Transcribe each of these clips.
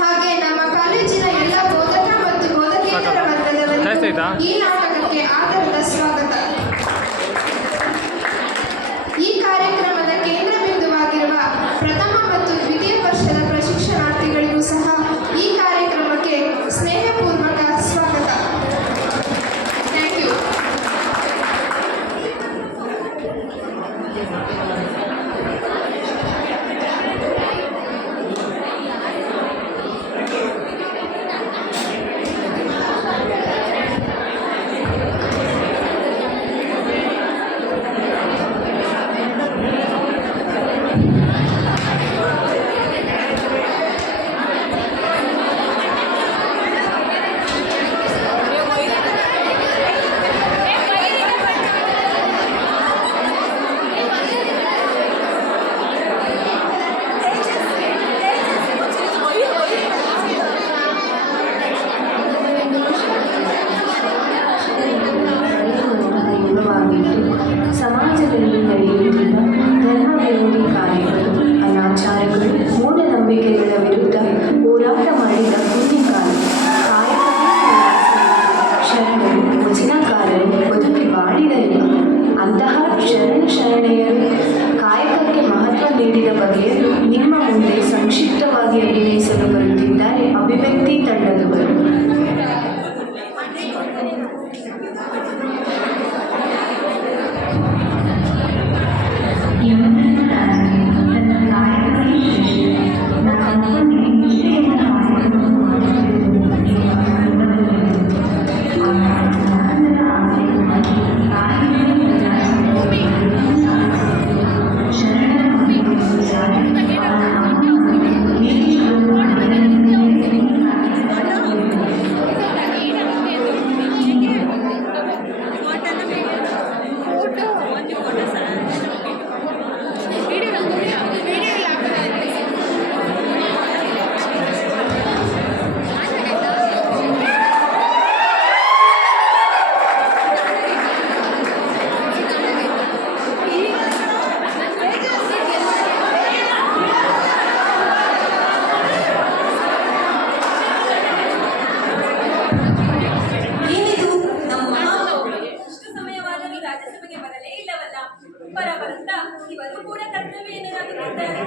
ಹಾಗೆ ನಮ್ಮ ಕಾಲೇಜಿನ ಎಲ್ಲ ಬೋಧಕ ಮತ್ತು ಬೋಧಕೇತರ ವರ್ಗದವರಿಗೆ ಈ ನಾಟಕಕ್ಕೆ ಆದರದ ಸ್ವಾಗತ. ಈ ಕಾರ್ಯಕ್ರಮದ ಕೇಂದ್ರ ಬಿಂದುವಾಗಿರುವ ಪ್ರಥಮ ಮತ್ತು ದ್ವಿತೀಯ ವರ್ಷದ ಪ್ರಶಿಕ್ಷಣಾರ್ಥಿಗಳಿಗೂ ಸಹ ಈ ಕಾರ್ಯಕ್ರಮಕ್ಕೆ ಸ್ನೇಹಪೂರ್ವಕ ಸ್ವಾಗತ. Thank you. ಸಮಾಜದಲ್ಲಿ ನಡೆಯುತ್ತಿರುವ ಧರ್ಮ ವಿರೋಧಿ ಕಾರ್ಯಗಳು, ಅನಾಚಾರಗಳು, ಮೂಢನಂಬಿಕೆಗಳ ವಿರುದ್ಧ ಹೋರಾಟ ಮಾಡಿದ ಪುಣ್ಯಕಾಲ ಶರಣರು, ವಚನಕಾರರು ಬದುಕಿ ಬಾಳಿದರಿಲ್ಲ. ಅಂತಹ ಶರಣೆಯರು ಕಾಯಕಕ್ಕೆ ಮಹತ್ವ ನೀಡಿದ ಬಗೆಯನ್ನು ನಿಮ್ಮ ಮುಂದೆ ಸಂಕ್ಷಿಪ್ತವಾಗಿ ಅಭಿನಯಿಸಲು ಬರುತ್ತಿದ್ದಾರೆ ಅಭಿವ್ಯಕ್ತಿ ತಂಡದವರು. ಇವರು ಕೂಡ ಕರ್ತವ್ಯ ಏನಾಗುತ್ತಿದ್ದಾರೆ.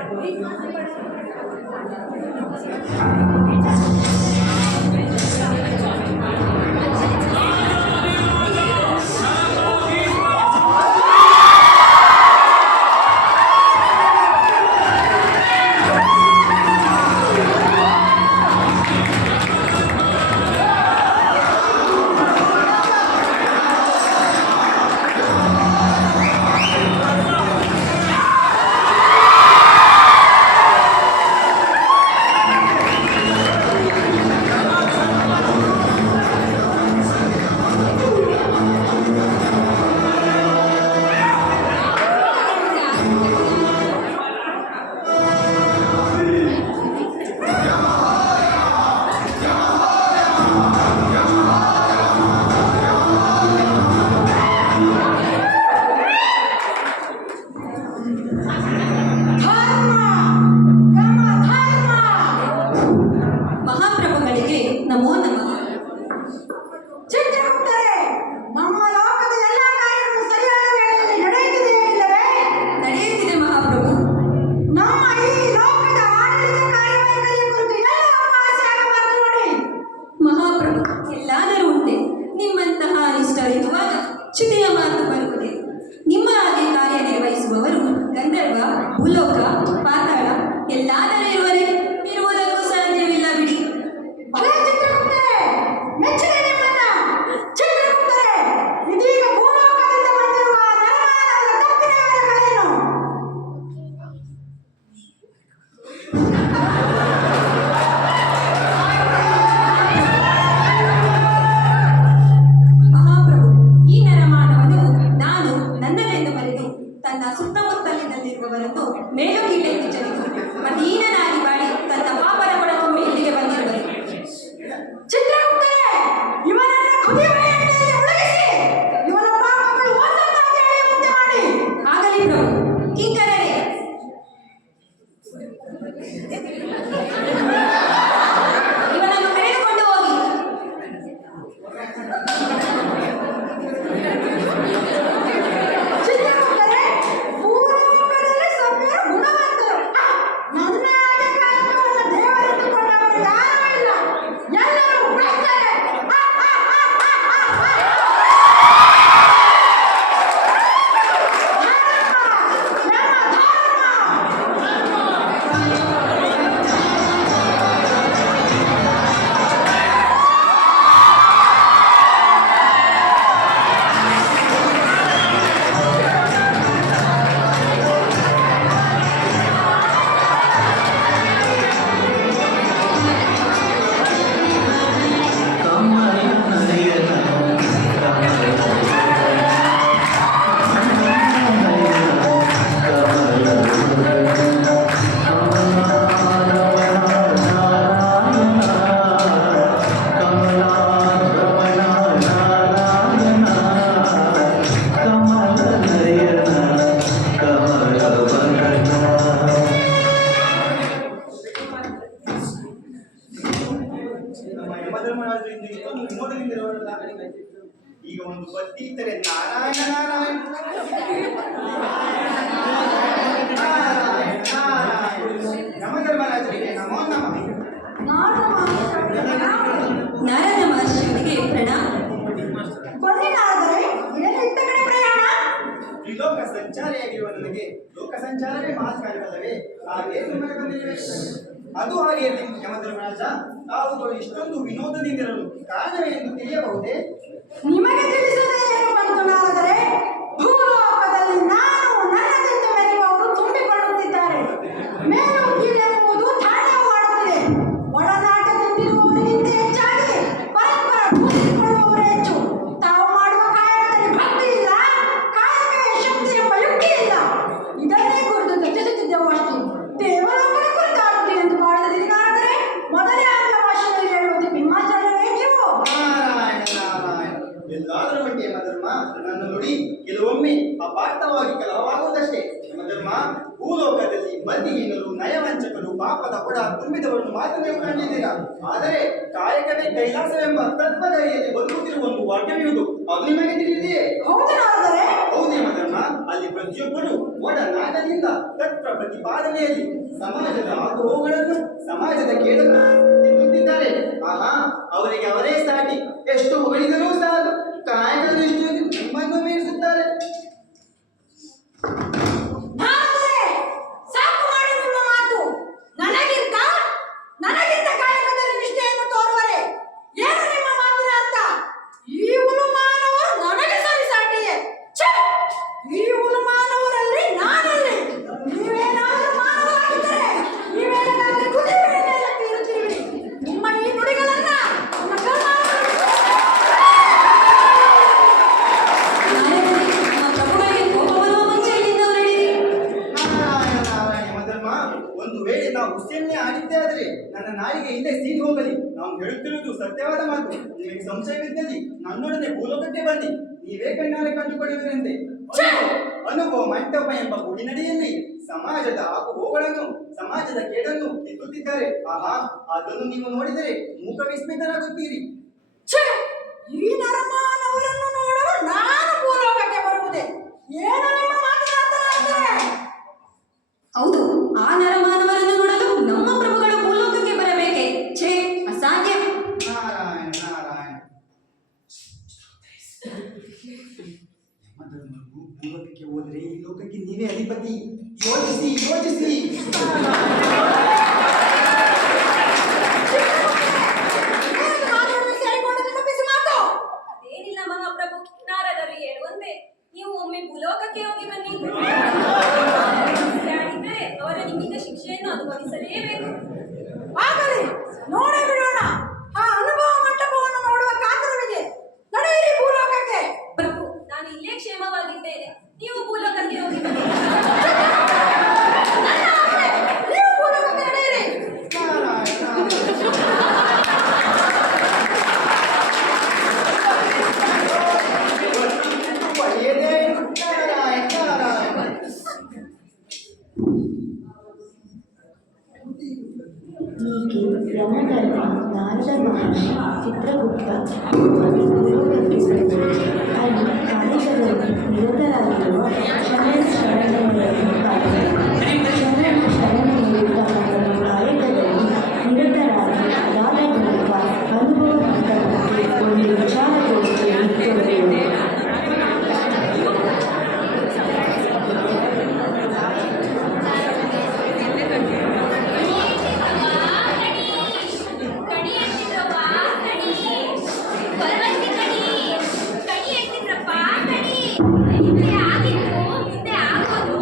ಮಹಾಪ್ರಭುಗಳಿಗೆ ನಮೋ ನಮಃ. ನಡೆಯುತ್ತಿದೆ ಮಹಾಪ್ರಭು. ಮಹಾಪ್ರಭು ಎಲ್ಲಾದರೂ ಉಂಟೆ. ನಿಮ್ಮಂತಹ ಇಷ್ಟರಿರುವಾಗ ಚ್ಯುತಿಯ ಮಾತು ಬರುವುದೇ. ನಿಮ್ಮ ಹಾಗೆ ಕಾರ್ಯನಿರ್ವಹಿಸುವವರು ಗಂಧರ್ವ, ಭೂಲೋಕ, ಪಾತಾಳ ಎಲ್ಲಾದರೂ ಇರುವುದಕ್ಕೂ ಸಾಧ್ಯವಿಲ್ಲ ಬಿಡಿ. ಮಹಾಪ್ರಭು, ಈ ನರಮಾನವನು ನಾನು ನನ್ನದೆಂದು ಬರೆದು ತನ್ನ ಸುತ್ತಮುತ್ತಲಿನಲ್ಲಿರುವವರನ್ನು ಮೇಲು ಕೀಳೆತ್ತಿ ಚಲಿತು ಮದೀನನಾಗಿ ಬಾಳಿ ತನ್ನ ಪಾಪದ ಕೊಡ ತುಂಬಿ ಇಲ್ಲಿಗೆ ಬಂದಿರುವರು. ಆಗಲಿ ಪ್ರಭು. ಕಿಂಕರರೇ, ಒಂದು ಬತ್ತಿ ಇದ್ದರೆ ನಾರಾಯಣ ನಾರಾಯಣ ನಮ ಧರ್ಮರಾಜರಿಗೆ ನಮೋ ನಮಃ. ನಾರದ ಮಹರ್ಷಿಯವರಿಗೆ ಪ್ರಣಾಮ. ಬನ್ನಿ ನಾರದರೆ, ಇದೇನು ಇತ್ತ ಕಡೆ ಪ್ರಯಾಣ? ತ್ರಿಲೋಕ ಸಂಚಾರಿಯಾಗಿರುವ ನನಗೆ ಲೋಕ ಸಂಚಾರವೇ ಮಹತ್ಕಾರ್ಯವಲ್ಲವೇ? ಹಾಗೆ ಸುಮ್ಮನೆ ಬಂದಿವೆ. ಅದು ಹಾಗೆ ಇರಲಿ ಯಮಧರ್ಮರಾಜ, ತಾವುಗಳು ಇಷ್ಟೊಂದು ವಿನೋದದಿಂದಿರಲು ಕಾರಣವೇನೆಂದು ತಿಳಿಯಬಹುದೇ? ನಿಮಗೆ ತಿಳಿಸದೆ ಏನು ಬಂತು ನಾರದರೆ? ಭೂಲೋಕದಲ್ಲಿ ನಾನು ನನ್ನದೆಂದು ಮೆರೆಯುವವರು ತುಂಬಿಕೊಳ್ಳುತ್ತಿದ್ದಾರೆ. ಮೇಲು ಕೀಳೆಂಬುದು ಧಾನ್ಯವು ಆಡುತ್ತಿದೆ. ಒಡನಾಟದಿಂದಿರುವವರಿಗಿಂತ ಹೆಚ್ಚಾಗಿ ಪರಸ್ಪರ ದೂರಿಕೊಳ್ಳುವವರೇ ಹೆಚ್ಚು. ತಾವು ಮಾಡುವ ಕಾಯಕದಲ್ಲಿ ಭಕ್ತಿ ಇಲ್ಲ, ಕಾಯಕವೇ ಶಕ್ತಿ ಎಂಬ ಯುಕ್ತಿ ಇಲ್ಲ. ಇದನ್ನೇ ಕುರಿತು ಚರ್ಚಿಸುತ್ತಿದ್ದೆವು ಅಷ್ಟೇ. ದೇವಲೋಕದ ಕುರಿತಾಗುವುದು ಎಂದು ಕಾಡುತ್ತದೆ ನಾರದರೆ. ಮೊದಲೇ ಆಂಗ್ಲ ಭಾಷೆಯಲ್ಲಿ ಹೇಳುವಂತೆ ಬಿಂಬಾಚಾರ್ಯವೇ ನೀವು? ನಾರಾಯಣ ನಾರಾಯಣ. ಎಲ್ಲಾದರೂ ಉಂಟೆ ಯಮಧರ್ಮ, ನನ್ನ ನುಡಿ ಕೆಲವೊಮ್ಮೆ ಅಪಾರ್ಥವಾಗಿ ಕಲಹವಾಗುವುದಷ್ಟೇ. ಯಮಧರ್ಮ, ಭೂಲೋಕದಲ್ಲಿ ಮತಿಹೀನರು, ನಯವಂಚಕರು, ಪಾಪದ ಕೊಡ ತುಂಬಿದವರನ್ನು ಮಾತ್ರ ನೀವು ಕಂಡಿದ್ದೀರಾ. ಆದರೆ ಕಾಯಕವೇ ಕೈಲಾಸವೆಂಬ ತತ್ವದಡಿಯಲ್ಲಿ ಬದುಕುತ್ತಿರುವ ಒಂದು ವರ್ಗವಿರುವುದು ಅದು ನಿಮಗೆ ತಿಳಿದಿದೆಯೇ? ಹೌದು ನಾರದರೆ. ಹೌದು ಯಮಧರ್ಮ, ಅಲ್ಲಿ ಪ್ರತಿಯೊಬ್ಬರು ಒಡನಾಟದಿಂದ ತತ್ವ ಪ್ರತಿಪಾದನೆಯಲ್ಲಿ ಸಮಾಜದ ಆಗುಹೋಗುಗಳನ್ನು, ಸಮಾಜದ ಕೇಳನ್ನು ತಿನ್ನುತ್ತಿದ್ದಾರೆ. ಆಹಾ, ಅವರಿಗೆ ಅವರೇ ಸಾಟಿ. ಎಷ್ಟು ಹೊಗಳಿದರೂ ಸಾಲು, ಕಾಯಕದ ದೃಷ್ಟಿಯಲ್ಲಿ ನಿಮ್ಮನ್ನು ಮೀರಿಸುತ್ತಾರೆ. ನಾರದರೆ, ಸಾಕು ಮಾಡಿ ನಿಮ್ಮ ಮಾತು. ನನಗಿಂತ ಕಾಯಕದಲ್ಲಿ ನಿಷ್ಠೆಯನ್ನು ತೋರುವರೆ. ಏನು ನಿಮ್ಮ ಮಾತಿನ ಅರ್ಥ? ಈ ಉಳುಮಾನವರು ನನಗೆ ಸರಿಸಾಟಿಯೇ? ಛೆ! ಈ ಉಳುಮಾನವರಲ್ಲಿ ನಾನಲ್ಲಿ. ನೀವೇನಾದರೂ ಮಾನವರಾಗಿದ್ದರೆ ನೀವೇನಾದರೂ ಕುದುರೆ ಮೇಲೆ ತೀರುತ್ತಿರುವಿರಿ. ನಿಮ್ಮ ಈ ನುಡಿಗಳನ್ನ ನನ್ನ ಕರ್ಮಾನುಸಾರ ನಾರದರೇ, ನಮ್ಮ ಪ್ರಭುಗಳಿಗೆ ಕೋಪ ಬರುವ ಮುಂಚೆ ಇಲ್ಲಿಂದ ಹೊರಡಿರಿ. ನಾರಾಯಣ ನಾರಾಯಣ. ಯಮಧರ್ಮ, ಒಂದು ವೇಳೆ ನಾವು ಹುಸಿಯನ್ನೇ ಆಡಿದ್ದೇ ಆದರೆ ನನ್ನ ನಾಯಿಗೆ ಇಲ್ಲೇ ಸೀದಿ ಹೋಗಲಿ. ನಾವು ಹೇಳುತ್ತಿರುವುದು ಸತ್ಯವಾದ ಮಾತು. ನಿಮಗೆ ಸಂಶಯವಿದ್ದಲ್ಲಿ ನನ್ನೊಡನೆ ಭೂಲೋಕಕ್ಕೆ ಬನ್ನಿ, ನೀವೇ ಕಣ್ಣಾರೆ ಕಂಡುಕೊಳ್ಳುವಿರಂತೆ. ಅನುಭವ ಮಂಟಪ ಎಂಬ ಗುಡಿನಡಿಯಲ್ಲಿ ಸಮಾಜದ ಆಗುಹೋಗಳನ್ನು, ಸಮಾಜದ ಕೇಡನ್ನು ತಿದ್ದುತ್ತಿದ್ದಾರೆ. ಆಹಾ, ಅದನ್ನು ನೀವು ನೋಡಿದರೆ ಮೂಕ ವಿಸ್ಮಿತರಾಗುತ್ತೀರಿ. ಛೆ! ಈ ನರಮಾನವರನ್ನು ನೋಡಲು ನಾನು ಭೂಲೋಕಕ್ಕೆ ಬರುವುದೇ? ಏನು ನಿಮ್ಮ ಮಾತಿನ ಅರ್ಥ ನಾರದರೆ? ಹೌದು, ಆ ನರಮಾನವರನ್ನು ನೋಡಲು ನಮ್ಮ ಪ್ರಭುಗಳು ಭೂಲೋಕಕ್ಕೆ ಬರಬೇಕೆ? ಛೇ, ಅಸಾಧ್ಯ. ನಾರಾಯಣ ನಾರಾಯಣ. ಯಮಧರ್ಮರು ಭೂಲೋಕಕ್ಕೆ ಹೋದರೆ ಈ ಲೋಕಕ್ಕೆ ನೀವೇ ಅಧಿಪತಿ. ಯೋಚಿಸಿ ಯೋಚಿಸಿ. ಅದೇನಿಲ್ಲ ಮಹಾಪ್ರಭು, ನಾರದರು ಹೇಳುವಂತೆ ನೀವು ಒಮ್ಮೆ ಭೂಲೋಕಕ್ಕೆ ಹೋಗಿ ಬನ್ನಿ. ಮಾಡಿದ್ರೆ ಅವರ ನಿಮ್ಮಿಂದ ಶಿಕ್ಷೆಯನ್ನು ಅನುಭವಿಸಲೇಬೇಕು. ಆಗಲಿ, ನೋಡೇ ಬಿಡೋಣ. ಆ ಅನುಭವ ಮಂಟಪವನ್ನು ನೋಡುವ ಕಾತರವಿದೆ. ನಡೆಯಿರಿ ಭೂಲೋಕಕ್ಕೆ. ಪ್ರಭು, ನಾನು ಇಲ್ಲೇ ಕ್ಷೇಮವಾಗಿದ್ದೇನೆ. ನೀವು ಭೂಲೋಕಕ್ಕೆ ಹೋಗಿ ಬನ್ನಿ. ನನ್ನ ಆಜ್ಞೆ, ನೀವು ಭೂಲೋಕಕ್ಕೆ ನಡೆಯಿರಿ. ನಾರಾಯಣ ನಾರಾಯಣ. ಒಳ್ಳೆಯದೇ. ನಾರಾಯಣ ನಾರಾಯಣ. ಹೀಗೆ ಯಮಧರ್ಮ, ನಾರದ ಮಹರ್ಷಿ, ಚಿತ್ರಗುಪ್ತ ಭೂಲೋಕಕ್ಕೆ ಬಂದರು. ಅಲ್ಲಿ ಕಾಯಕದಲ್ಲಿ ನಿರತರಾಗಿರುವ ಶರಣೆಯರನ್ನು ಕಾಯ್ದರು. ಶರಣೆಯರು ತಮ್ಮ ಕಾಯಕದಲ್ಲಿ ನಿರತರಾಗಿ ಅದಾದ ಬಳಿಕ ಅನುಭವ ಮಂಟಪಕ್ಕೆ ಒಂದು ವಿಚಾರಗೋಷ್ಠಿಯನ್ನು ತೊರೆದರು. ಕಣಿ ಎತ್ತಿದ್ರವ್ವ, ಕಣಿ. ಬಲವಂತಿ ಕಣಿ. ಕಣಿ ಎತ್ತಿದ್ರಪ್ಪ, ಕಣಿ. ಹಿಂದೆ ಆಗಿತ್ತು, ಹಿಂದೆ ಆಗೋದು.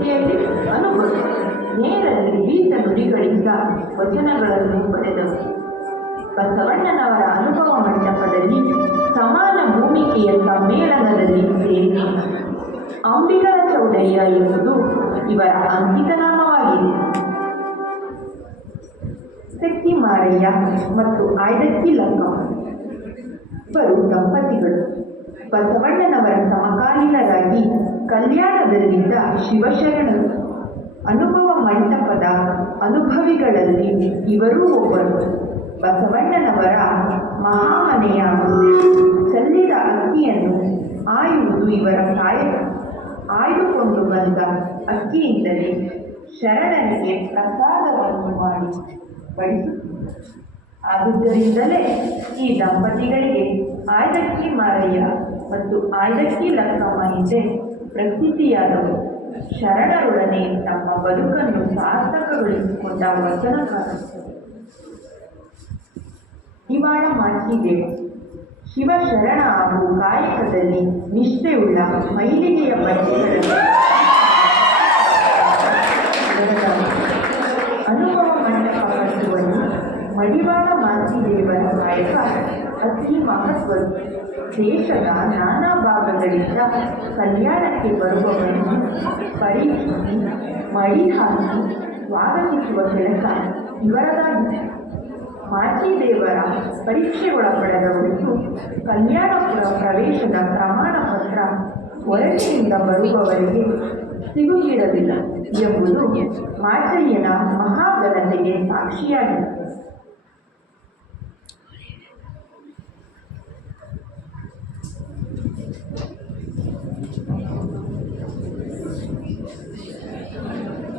ಜೊತೆಯಲ್ಲಿ ಅನುಭವ ನೇರಲ್ಲಿ ಬೀಸ ನುಡಿಗಳಿಂದ ವಚನಗಳನ್ನು ಬರೆದವು. ಬಸವಣ್ಣನವರ ಅನುಭವ ಮಂಟಪದಲ್ಲಿ ಸಮಾನ ಭೂಮಿಕೆಯ ಸಮ್ಮೇಳನದಲ್ಲಿ ಸೇರಿ ಅಂಬಿಗರ ಚೌಡಯ್ಯ ಎಂಬುದು ಇವರ ಅಂಕಿತನಾಮವಾಗಿದೆ. ಸೆಟ್ಟಿ ಮಾರಯ್ಯ ಮತ್ತು ಆಯ್ದಕ್ಕಿ ಲಕ್ಕಮ್ಮ ಇಬ್ಬರು ದಂಪತಿಗಳು. ಬಸವಣ್ಣನವರ ಸಮಕಾಲೀನರಾಗಿ ಕಲ್ಯಾಣದಲ್ಲಿದ್ದ ಶಿವಶರಣರು. ಅನುಭವ ಮಂಟಪದ ಅನುಭವಿಗಳಲ್ಲಿ ಇವರೂ ಒಬ್ಬರು. ಬಸವಣ್ಣನವರ ಮಹಾಮನೆಯ ಮುಂದೆ ಸಲ್ಲಿದ ಅಕ್ಕಿಯನ್ನು ಆಯುವುದು ಇವರ ಕಾಯಕ. ಆಯ್ದುಕೊಂಡು ಬಂದ ಅಕ್ಕಿಯಿಂದಲೇ ಶರಣನಿಗೆ ಪ್ರಸಾದವನ್ನು ಮಾಡಿ ಬಡಿಸುತ್ತಾರೆ. ಆದುದರಿಂದಲೇ ಈ ದಂಪತಿಗಳಿಗೆ ಆಯ್ದಕ್ಕಿ ಮಾರಯ್ಯ ಮತ್ತು ಆಯ್ದಕ್ಕಿ ಲಕ್ಕಮ್ಮ ಎಂದೇ ಪ್ರಸಿದ್ಧಿಯಾದವು. ಶರಣರೊಡನೆ ತಮ್ಮ ಬದುಕನ್ನು ಸಾರ್ಥಕಗೊಳಿಸಿಕೊಂಡ ವಚನಕಾರರು. ಮಡಿವಾಳ ಮಾಚಿದೇವ ಶಿವಶರಣ ಹಾಗೂ ಕಾಯಕದಲ್ಲಿ ನಿಷ್ಠೆಯುಳ್ಳ ಮೈಲಿಗೆಯ ಬಟ್ಟೆಗಳನ್ನು ಅನುಭವ ಮಂಟಪ ಕಟ್ಟುವಲ್ಲಿ ಮಡಿವಾಳ ಮಾಚಿದೇವರ ಕಾಯಕ ಅತಿ ಮಹತ್ವದ. ದೇಶದ ನಾನಾ ಭಾಗಗಳಿಂದ ಕಲ್ಯಾಣಕ್ಕೆ ಬರುವವರನ್ನು ಪರೀಕ್ಷಿಸಿ ಮಡಿ ಹಾಕಿ ಸ್ವಾಗತಿಸುವ ಕೆಲಸ ಇವರದಾಗಿದೆ. ಮಾಚಿದೇವರ ಪರೀಕ್ಷೆಗೊಳಪಡೆದವರಿಗೂ ಕಲ್ಯಾಣಪುರ ಪ್ರವೇಶದ ಪ್ರಮಾಣ ಪತ್ರ ಹೊರಗಿನಿಂದ ಬರುವವರಿಗೆ ಸಿಗುತ್ತಿರಲಿಲ್ಲ ಎಂಬುದು ಮಾಚಯ್ಯನ ಮಹಾಘನತೆಗೆ ಸಾಕ್ಷಿಯಾಗಿದೆ.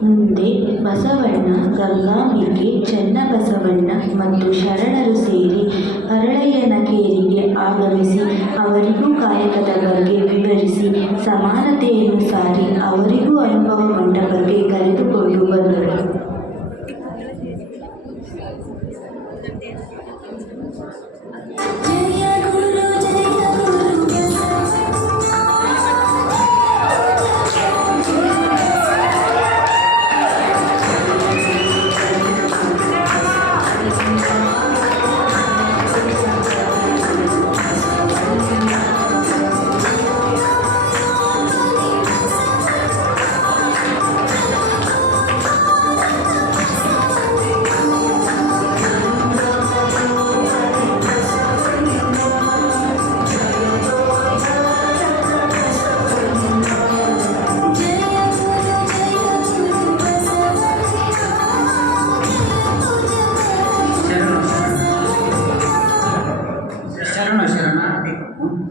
ಮುಂದೆ ಬಸವಣ್ಣ, ಗಂಗಾಂಬಿಕೆ, ಚನ್ನಬಸವಣ್ಣ ಮತ್ತು ಶರಣರು ಸೇರಿ ಹರಳಯ್ಯನಕೇರಿಗೆ ಆಗಮಿಸಿ ಅವರಿಗೂ ಕಾಯಕದ ಬಗ್ಗೆ ವಿವರಿಸಿ ಸಮಾನತೆಯನ್ನು ಸಾರಿ ಅವರಿಗೂ ಅನುಭವ ಮಂಟಪಕ್ಕೆ ಕರೆದುಕೊಂಡು ಬಂದರು.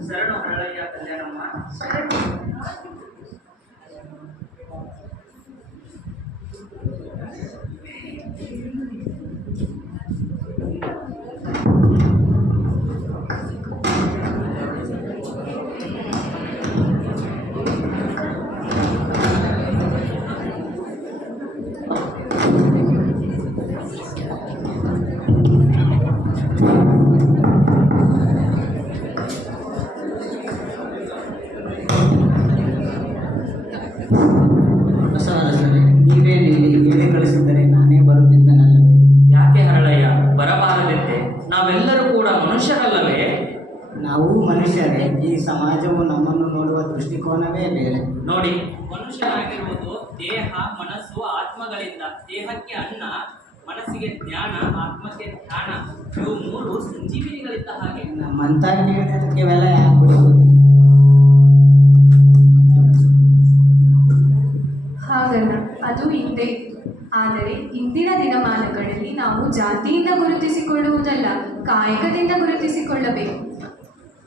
ಶರಣು ಹರಳಯ್ಯ ಕಲ್ಯಾಣಮ್ಮ. ಬಸವರಸರೇ, ನೀವೇನಿಲ್ಲಿ ಹೇಳಿ ಕಳಿಸಿದ್ದರೆ ನಾನೇ ಬರುತ್ತಿದ್ದನಲ್ಲವೇ? ಯಾಕೆ ಹರಳಯ್ಯ ಬರಬಾರದಿತ್ತೆ? ನಾವೆಲ್ಲರೂ ಕೂಡ ಮನುಷ್ಯರಲ್ಲವೇ? ನಾವು ಮನುಷ್ಯರೇ. ಈ ಸಮಾಜವು ನಮ್ಮನ್ನು ನೋಡುವ ದೃಷ್ಟಿಕೋನವೇ ಬೇರೆ. ನೋಡಿ, ಮನುಷ್ಯನಾಗಿರುವುದು ದೇಹ, ಮನಸ್ಸು, ಆತ್ಮಗಳಿಂದ. ದೇಹಕ್ಕೆ ಅನ್ನ, ಮನಸ್ಸಿಗೆ ಜ್ಞಾನ, ಆತ್ಮಕ್ಕೆ ಧ್ಯಾನ. ಇವು ಮೂರು ಸಂಜೀವಿನಿಗಳಿದ್ದ ಹಾಗೆ. ನಮ್ಮಂತ ಕೇಳೋದಕ್ಕೆ ಇವೆಲ್ಲ ಯಾಕೆ ಬಿಡುವುದು? ಹಾಗಲ್ಲ, ಅದು ಹಿಂದೆ. ಆದರೆ ಇಂದಿನ ದಿನಮಾನಗಳಲ್ಲಿ ನಾವು ಜಾತಿಯಿಂದ ಗುರುತಿಸಿಕೊಳ್ಳುವುದಲ್ಲ, ಕಾಯಕದಿಂದ ಗುರುತಿಸಿಕೊಳ್ಳಬೇಕು.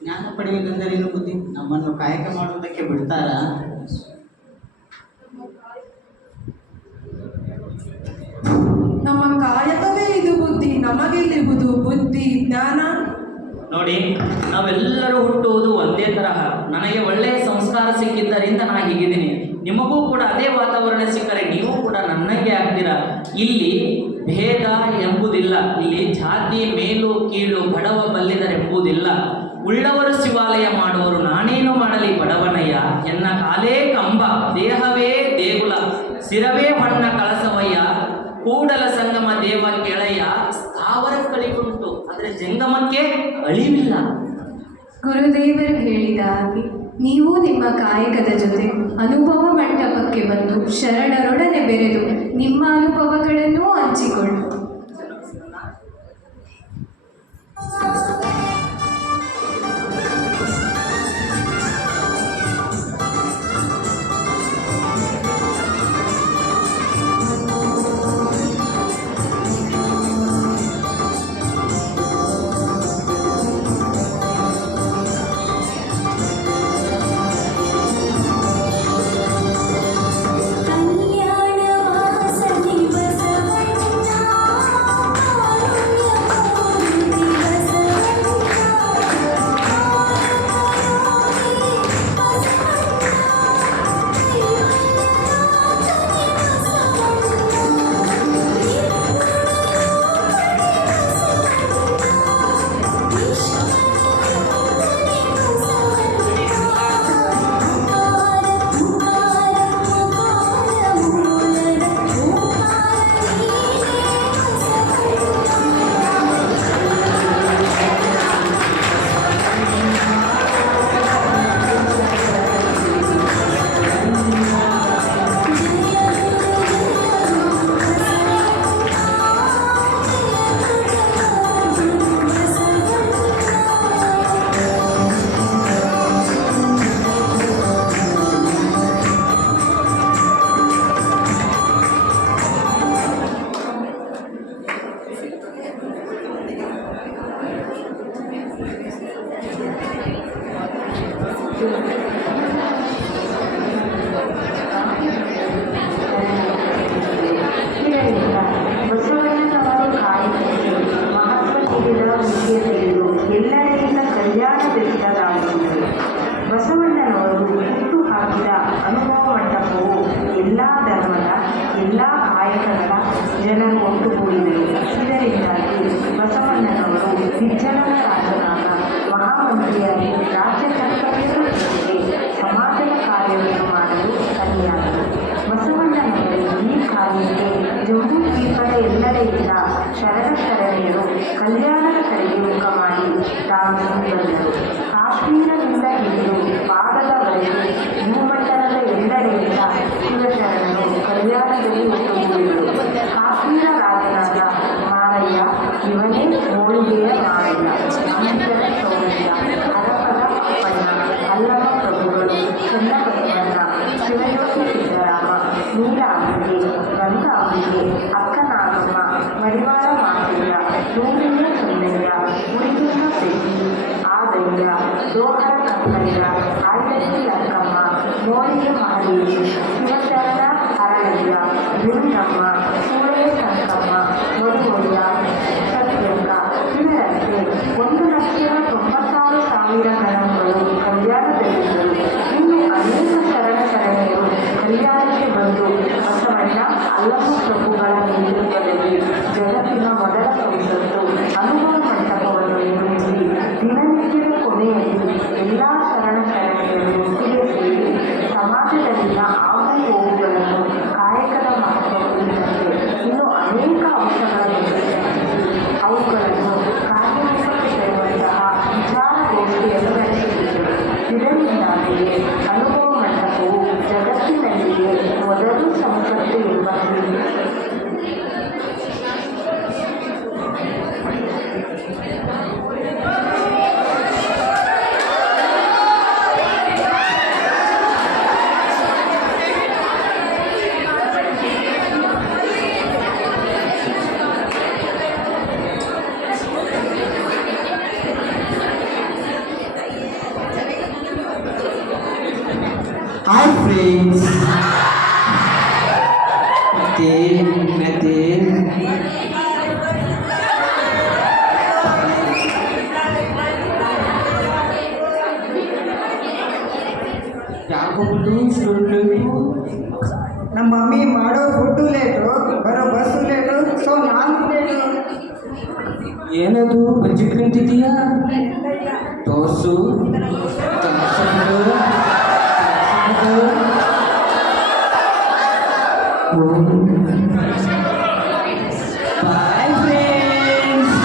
ಜ್ಞಾನ ಪಡೆಯುವುದೆಂದರೇನು ಬುದ್ಧಿ? ನಮ್ಮನ್ನು ಕಾಯಕ ಮಾಡುವುದಕ್ಕೆ ಬಿಡ್ತಾರಾ? ನಮ್ಮ ಕಾಯಕವೇ ಇದು ಬುದ್ಧಿ. ನಮಗೆಲ್ಲಿರುವುದು ಬುದ್ಧಿ ಜ್ಞಾನ? ನೋಡಿ, ನಾವೆಲ್ಲರೂ ಹುಟ್ಟುವುದು ಒಂದೇ ತರಹ. ನನಗೆ ಒಳ್ಳೆಯ ಸಂಸ್ಕಾರ ಸಿಕ್ಕಿದ್ದರಿಂದ ನಾ ಹೀಗಿದ್ದೀನಿ. ನಿಮಗೂ ಕೂಡ ಅದೇ ವಾತಾವರಣ ಸಿಕ್ಕರೆ ನೀವು ಕೂಡ ನನ್ನಂಗೆ ಆಗ್ತೀರಾ. ಇಲ್ಲಿ ಭೇದ ಎಂಬುದಿಲ್ಲ. ಇಲ್ಲಿ ಜಾತಿ ಮೇಲು ಕೀಳು, ಬಡವ ಬಲ್ಲಿದರೆಂಬುದಿಲ್ಲ. ಉಳ್ಳವರು ಶಿವಾಲಯ ಮಾಡುವರು, ನಾನೇನು ಮಾಡಲಿ ಬಡವನಯ್ಯ. ಎನ್ನ ಕಾಲೇ ಕಂಬ, ದೇಹವೇ ದೇಗುಲ. ಸಿರವೇ ಮಣ್ಣ ಕಳಸವಯ್ಯ ಕೂಡಲ ಸಂಗಮ ದೇವ ಕೆಳೆಯ ಸ್ಥಾವರ ಕಳಿಗುಂಟು, ಆದರೆ ಜಂಗಮಕ್ಕೆ ಅಳಿವಿಲ್ಲ. ಗುರುದೇವರು ಹೇಳಿದ ಹಾಗೆ ನೀವು ನಿಮ್ಮ ಕಾಯಕದ ಜೊತೆ ಅನುಭವ ಮಂಟಪಕ್ಕೆ ಬಂದು ಶರಣರೊಡನೆ ಬೆರೆದು ನಿಮ್ಮ ಅನುಭವಗಳನ್ನೂ ಹಂಚಿಕೊಳ್ಳಿ. ಇದರಿಂದ ಬಸವಣ್ಣನವರು ಕಾಯಕಕ್ಕೆ ಮಹತ್ವ ನೀಡಿದ ವಿಷಯ ತಿಳಿದು ಎಲ್ಲರಿಂದ ಕಲ್ಯಾಣ ಬೆಳೆಸಲಾಗುವುದು. ಬಸವಣ್ಣನವರು ಹುಟ್ಟು ಹಾಕಿದ ಅನುಭವ ಮಂಟಪವು ಎಲ್ಲ ಧರ್ಮದ ಎಲ್ಲ ಕಾಯಕಗಳ ಜನರು ಒಟ್ಟುಗೂಡಿದರು. ಇದರಿಂದಾಗಿ ಬಸವಣ್ಣನವರು ವಿಜ್ಞಾನರಾಜನಾದ ಮಹಾಮಂತ್ರಿಯಾಗಿ ರಾಜ್ಯ ಕರ್ತವ್ಯದ ಜೊತೆಗೆ ಸಮಾಜದ ಕಾರ್ಯವನ್ನು ಮಾಡಲು ಸರಿಯಾದರು. ಬಸವಣ್ಣನವರು ಈ ಕಾರ್ಯಕ್ಕೆ ಜಂಬೂ ದ್ವೀಪದ ಎಲ್ಲೆಡೆಯಿಂದ ಶರಣರು ಕಲ್ಯಾಣದ ಕಡೆಗೆ ಮುಖ ಮಾಡಿ ತಾವು ಬಂದರು. ಕಾಶ್ಮೀರದಿಂದ ಹಿಡಿದು ಪಾದದವರೆಗೆ ಭೂಮಂಡಲದ ಎಲ್ಲೆಡೆಯಿಂದ ಶಿವಶರಣರು ಕಲ್ಯಾಣದಲ್ಲಿ ಒಟ್ಟುಗೂಡಿದರು. ಕಾಶ್ಮೀರ ರಾಜನಾದ ಮಾರಯ್ಯ ಇವನೇ ಹೋಳಿಗೆಯ ಮಾರಯ್ಯ, ಅಮಿತರ ಸೌಂದರ್ಯ, ಹರಪದ ಅಪ್ಪಣ್ಣ, ಅಲ್ಲಮ ಪ್ರಭುಗಳು, ಚನ್ನಬಸವಣ್ಣ, ಶಿವಯೋಗಿ ಸಿದ್ದರಾಮ, ನೀರಾಂಬಿಕೆ, ಗಂಗಾಂಬಿಕೆ, ಅಕ್ಕನಾಗಮ್ಮ, ಮಡಿವಾಳ ಮಾಚಯ್ಯ, ನೂರಿನ ಸುಂದರ್ಯ, ಉಳಿದುಲ್ಲ ಶೆಟ್ಟಿ, ಆದಯ್ಯ, ದೋಹರ ಕಕ್ಕಯ್ಯ, ಆಯ್ದಕ್ಕಿ ಲಕ್ಕಮ್ಮ, ಮೋಳಿಗೆ ಮಹದೇವಿ, ಶಿವಶರಣ ಹರಳಯ್ಯ, ಬಿರುನಮ್ಮ, ಸೂಳೆಯ ಸಂಕಮ್ಮ, ಮರುವಯ್ಯ, ಸತ್ಯಕ್ಕ ಇವರಂತೆ 1,96,000 ಗಣಗಳು ಕಲ್ಯಾಣದಲ್ಲಿದ್ದರು. ಇನ್ನು ಅನೇಕ ಶರಣರು ಕಲ್ಯಾಣಕ್ಕೆ ಬಂದು ಬಸವಣ್ಣ ಅಲ್ಲಮ ಪ್ರಭುಗಳ ನೇತೃತ್ವದಲ್ಲಿ ಜಗತ್ತಿನ ಮೊದಲ ಸಂಸತ್ತು ಅನುಭವ ಮಂಟಪವನ್ನು ನಿರ್ಮಿಸಿ ದಿನನಿತ್ಯದ ಕೊನೆಯಲ್ಲಿ ಎಲ್ಲ ಶರಣರು ಒಟ್ಟಿಗೆ ಸೇರಿ ಸಮಾಜದಲ್ಲಿನ ಆಗು ಹೋಗುಗಳನ್ನು ಕಾಯಕದ ಮಹತ್ವ ಕುರಿತಂತೆ ಇನ್ನು ಅನೇಕ ಅಂಶಗಳನ್ನು ಅವುಗಳನ್ನು ಕಾರ್ಯರೂಪಕ್ಕೆ ತರುವಂತಹ ವಿಚಾರಗೋಷ್ಠಿಯನ್ನು ನಡೆಸಿದರು. ಇದರಿಂದಾಗಿಯೇ ಅನುಭವ ಮಂಟಪವು ಜಗತ್ತಿನಲ್ಲಿಯೇ ಮೊದಲು ಸಂಸತ್ತು ಎಂಬ ಹಾಯ್ ಫ್ರೆಂಡ್ಸ್, ಮತ್ತೆ ಯಾಕೋಬಿಟ್ಟು ಇಷ್ಟೊಂದು ನಮ್ಮ ಮಮ್ಮಿ ಮಾಡೋ ಫುಡ್ಡು ಲೇಟು, ಬರೋ ಬಸ್ಸು ಲೇಟು, ಸೊ ನಾನು ಲೇಟು. ಏನದು ಬಜ್ಜಿಟ್ಕೊಂತಿದೀಯಾ? ತೋರ್ಸು. Bye friends.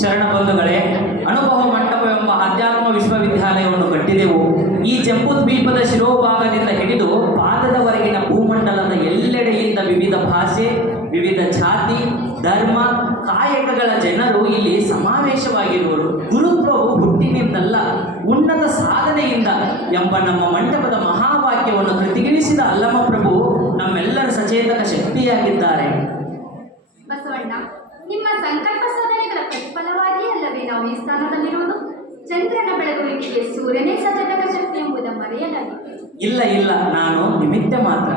ಶರಣ ಬಂಧುಗಳೇ, ಅನುಭವ ಮಂಟಪವೆಂಬ ಆಧ್ಯಾತ್ಮ ವಿಶ್ವವಿದ್ಯಾಲಯವನ್ನು ಕಟ್ಟಿದೆವು. ಈ ಜಂಬೂದ್ವೀಪದ ಶಿರೋಭಾಗದಿಂದ ಹಿಡಿದು ಪಾದದವರೆಗಿನ ಭೂಮಂಡಲದ ಎಲ್ಲೆಡೆಯಿಂದ ವಿವಿಧ ಭಾಷೆ, ವಿವಿಧ ಜಾತಿ, ಧರ್ಮ, ಕಾಯಕಗಳ ಜನರು ಇಲ್ಲಿ ಸಮಾವೇಶವಾಗಿರುವರು. ಗುರುತ್ವವು ಹುಟ್ಟಿನಿಂದಲ್ಲ, ಉನ್ನತ ಸಾಧನೆಯಿಂದ ಎಂಬ ನಮ್ಮ ಮಂಟಪದ ಮಹಾವಾಕ್ಯವನ್ನು ಕೃತಿಗಿಳಿಸಿದ ಅಲ್ಲಮಪ್ರಭು ನಮ್ಮೆಲ್ಲರ ಸಚೇತಕ ಶಕ್ತಿಯಾಗಿದ್ದಾರೆ. ಬಸವಣ್ಣ, ನಿಮ್ಮ ಸಂಕಲ್ಪ ಸಾಧನೆಗಳ ಪ್ರತಿಫಲವಾಗಿ ಅಲ್ಲವೇ ನಾವು ಈ ಸ್ಥಾನದಲ್ಲಿರುವುದು? ಚಂದ್ರನ ಬೆಳಗುವಿಕೆಗೆ ಸೂರ್ಯನೇ ಸಚೇತಕ ಶಕ್ತಿ ಎಂಬುದನ್ನು ಮರೆಯಲಾಗಿದೆ. ಇಲ್ಲ ಇಲ್ಲ, ನಾನು ನಿಮಿತ್ತ ಮಾತ್ರ.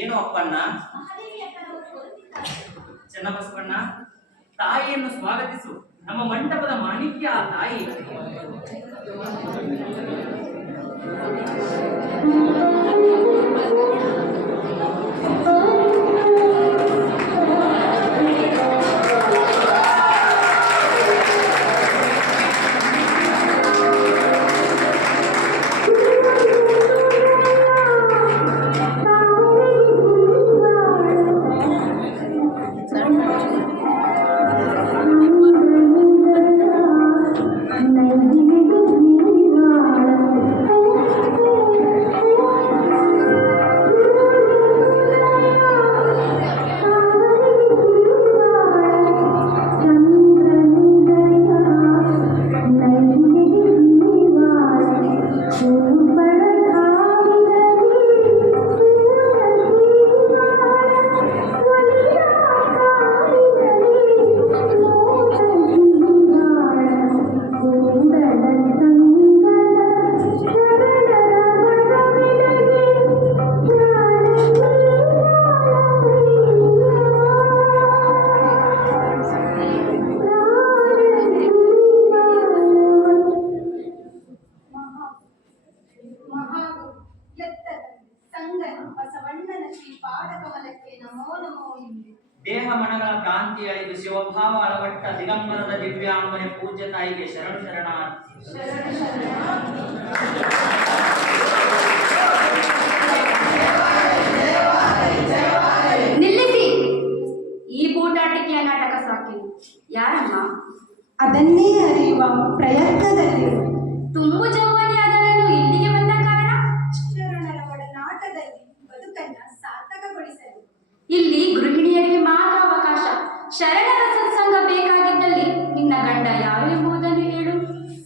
ಏನು ಅಪ್ಪಣ್ಣ? ಚೆನ್ನಬಸವಣ್ಣ, ತಾಯಿಯನ್ನು ಸ್ವಾಗತಿಸು. ನಮ್ಮ ಮಂಟಪದ ಮಾಣಿಕ್ಯ ಆ ತಾಯಿ. ಅಳವಟ್ಟ ದಿಗಂಬರದ ದಿವ್ಯಾಂಬನೆ ಪೂಜ್ಯ ತಾಯಿಗೆ ಶರಣು ಶರಣ. ನಿಲ್ಲಿಸಿ. ಈ ಬೂಟಾಟಿಕೆಯ ನಾಟಕ ಸಾಕಿ. ಯಾರಮ್ಮ? ಅದನ್ನೇ ಅರಿಯುವ ಪ್ರಯತ್ನದಲ್ಲಿ ತುಂಬು ಜೌವನಿಯಾದವನು ಇಲ್ಲಿಗೆ ಬಂದ ಕಾರಣ? ಶರಣರ ಒಡನಾಟದಲ್ಲಿ ಬದುಕನ್ನ ಸಾರ್ಥಕಗೊಳಿಸಲು. ಇಲ್ಲಿ ಗೃಹಿಣಿಯರಿಗೆ ಮಾತ್ರ ಅವಕಾಶ. ಶರಣರ ಸತ್ಸಂಗ ಬೇಕಾಗಿದ್ದಲ್ಲಿ ನಿನ್ನ ಗಂಡ ಯಾರು ಎಂಬುದನ್ನು ಹೇಳು.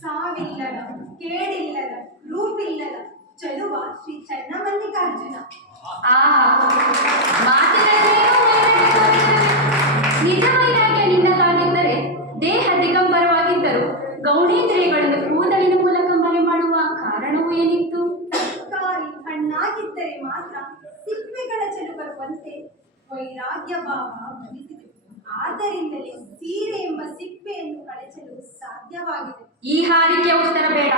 ಸಾವಿಲ್ಲದ, ಕೇಡಿಲ್ಲದ, ರೂಪಿಲ್ಲದ ಚಲುವ ಶ್ರೀ ಚನ್ನಮಲ್ಲಿಕಾರ್ಜುನ. ಮಾತಿನಲ್ಲೇನೋ ವೈರಾಗ್ಯ ತೋರಿದರೆ. ನಿಜ ವೈರಾಗ್ಯ ನಿನ್ನದಾಗಿದ್ದರೆ ದೇಹ ದಿಗಂಬರವಾಗಿದ್ದರು ಗೌಣೇಂದ್ರಿಯಗಳನ್ನು ಕೂದಲಿನ ಮೂಲಕ ಮರೆ ಮಾಡುವ ಕಾರಣವು ಏನಿತ್ತು? ಕಾಯಿ ಹಣ್ಣಾಗಿದ್ದರೆ ಮಾತ್ರ ಸಿಪ್ಪೆಗಳ ಚೆಲು ಬರುವಂತೆ ವೈರಾಗ್ಯ ಭಾವ ಬಲಿಸಿದೆ. ಆದ್ದರಿಂದಲೇ ಸೀರೆ ಎಂಬ ಸಿಪ್ಪೆಯನ್ನು ಕಳಚಲು ಸಾಧ್ಯವಾಗಿದೆ. ಈ ಹಾರಿಕೆ ಉತ್ತರ ಬೇಡ.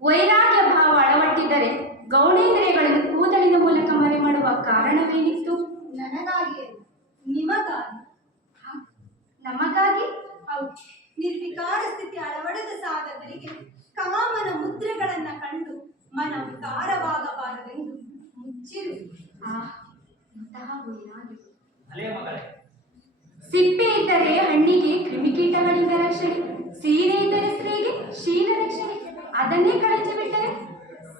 ವೈರಾಗ್ಯ ಭಾವ ಅಳವಟ್ಟಿದ್ದರೆ ಗೌಣೇಂದ್ರಿಯಗಳನ್ನು ಕೂದಲಿನ ಮೂಲಕ ಮರೆ ಮಾಡುವ ಕಾರಣವೇನಿತ್ತು? ನನಗಾಗಿ, ನಿಮಗಾಗಿ, ನಮಗಾಗಿ? ಹೌದು. ನಿರ್ವಿಕಾರ ಸ್ಥಿತಿ ಅಳವಡದ ಸಾಧಕರಿಗೆ ಕಾಮನ ಮುದ್ರೆಗಳನ್ನ ಕಂಡು ಮನ ವಿಕಾರವಾಗಬಾರದೆಂದು ಮುಚ್ಚಿರು. ಇಂತಹ ವೈರಾಗ್ಯ. ಅಲೇ ಮಗಳೇ, ಸಿಪ್ಪೆ ಇದ್ದರೆ ಹಣ್ಣಿಗೆ ಕ್ರಿಮಿಕೀಟಗಳಿಂದ ರಕ್ಷಣೆ, ಸೀರೆ ಇದ್ದರೆ ಸ್ತ್ರೀಗೆ ಶೀಲ ರಕ್ಷಣೆ. ಅದನ್ನೇ ಕಳಚಿ ಬಿಟ್ಟರೆ?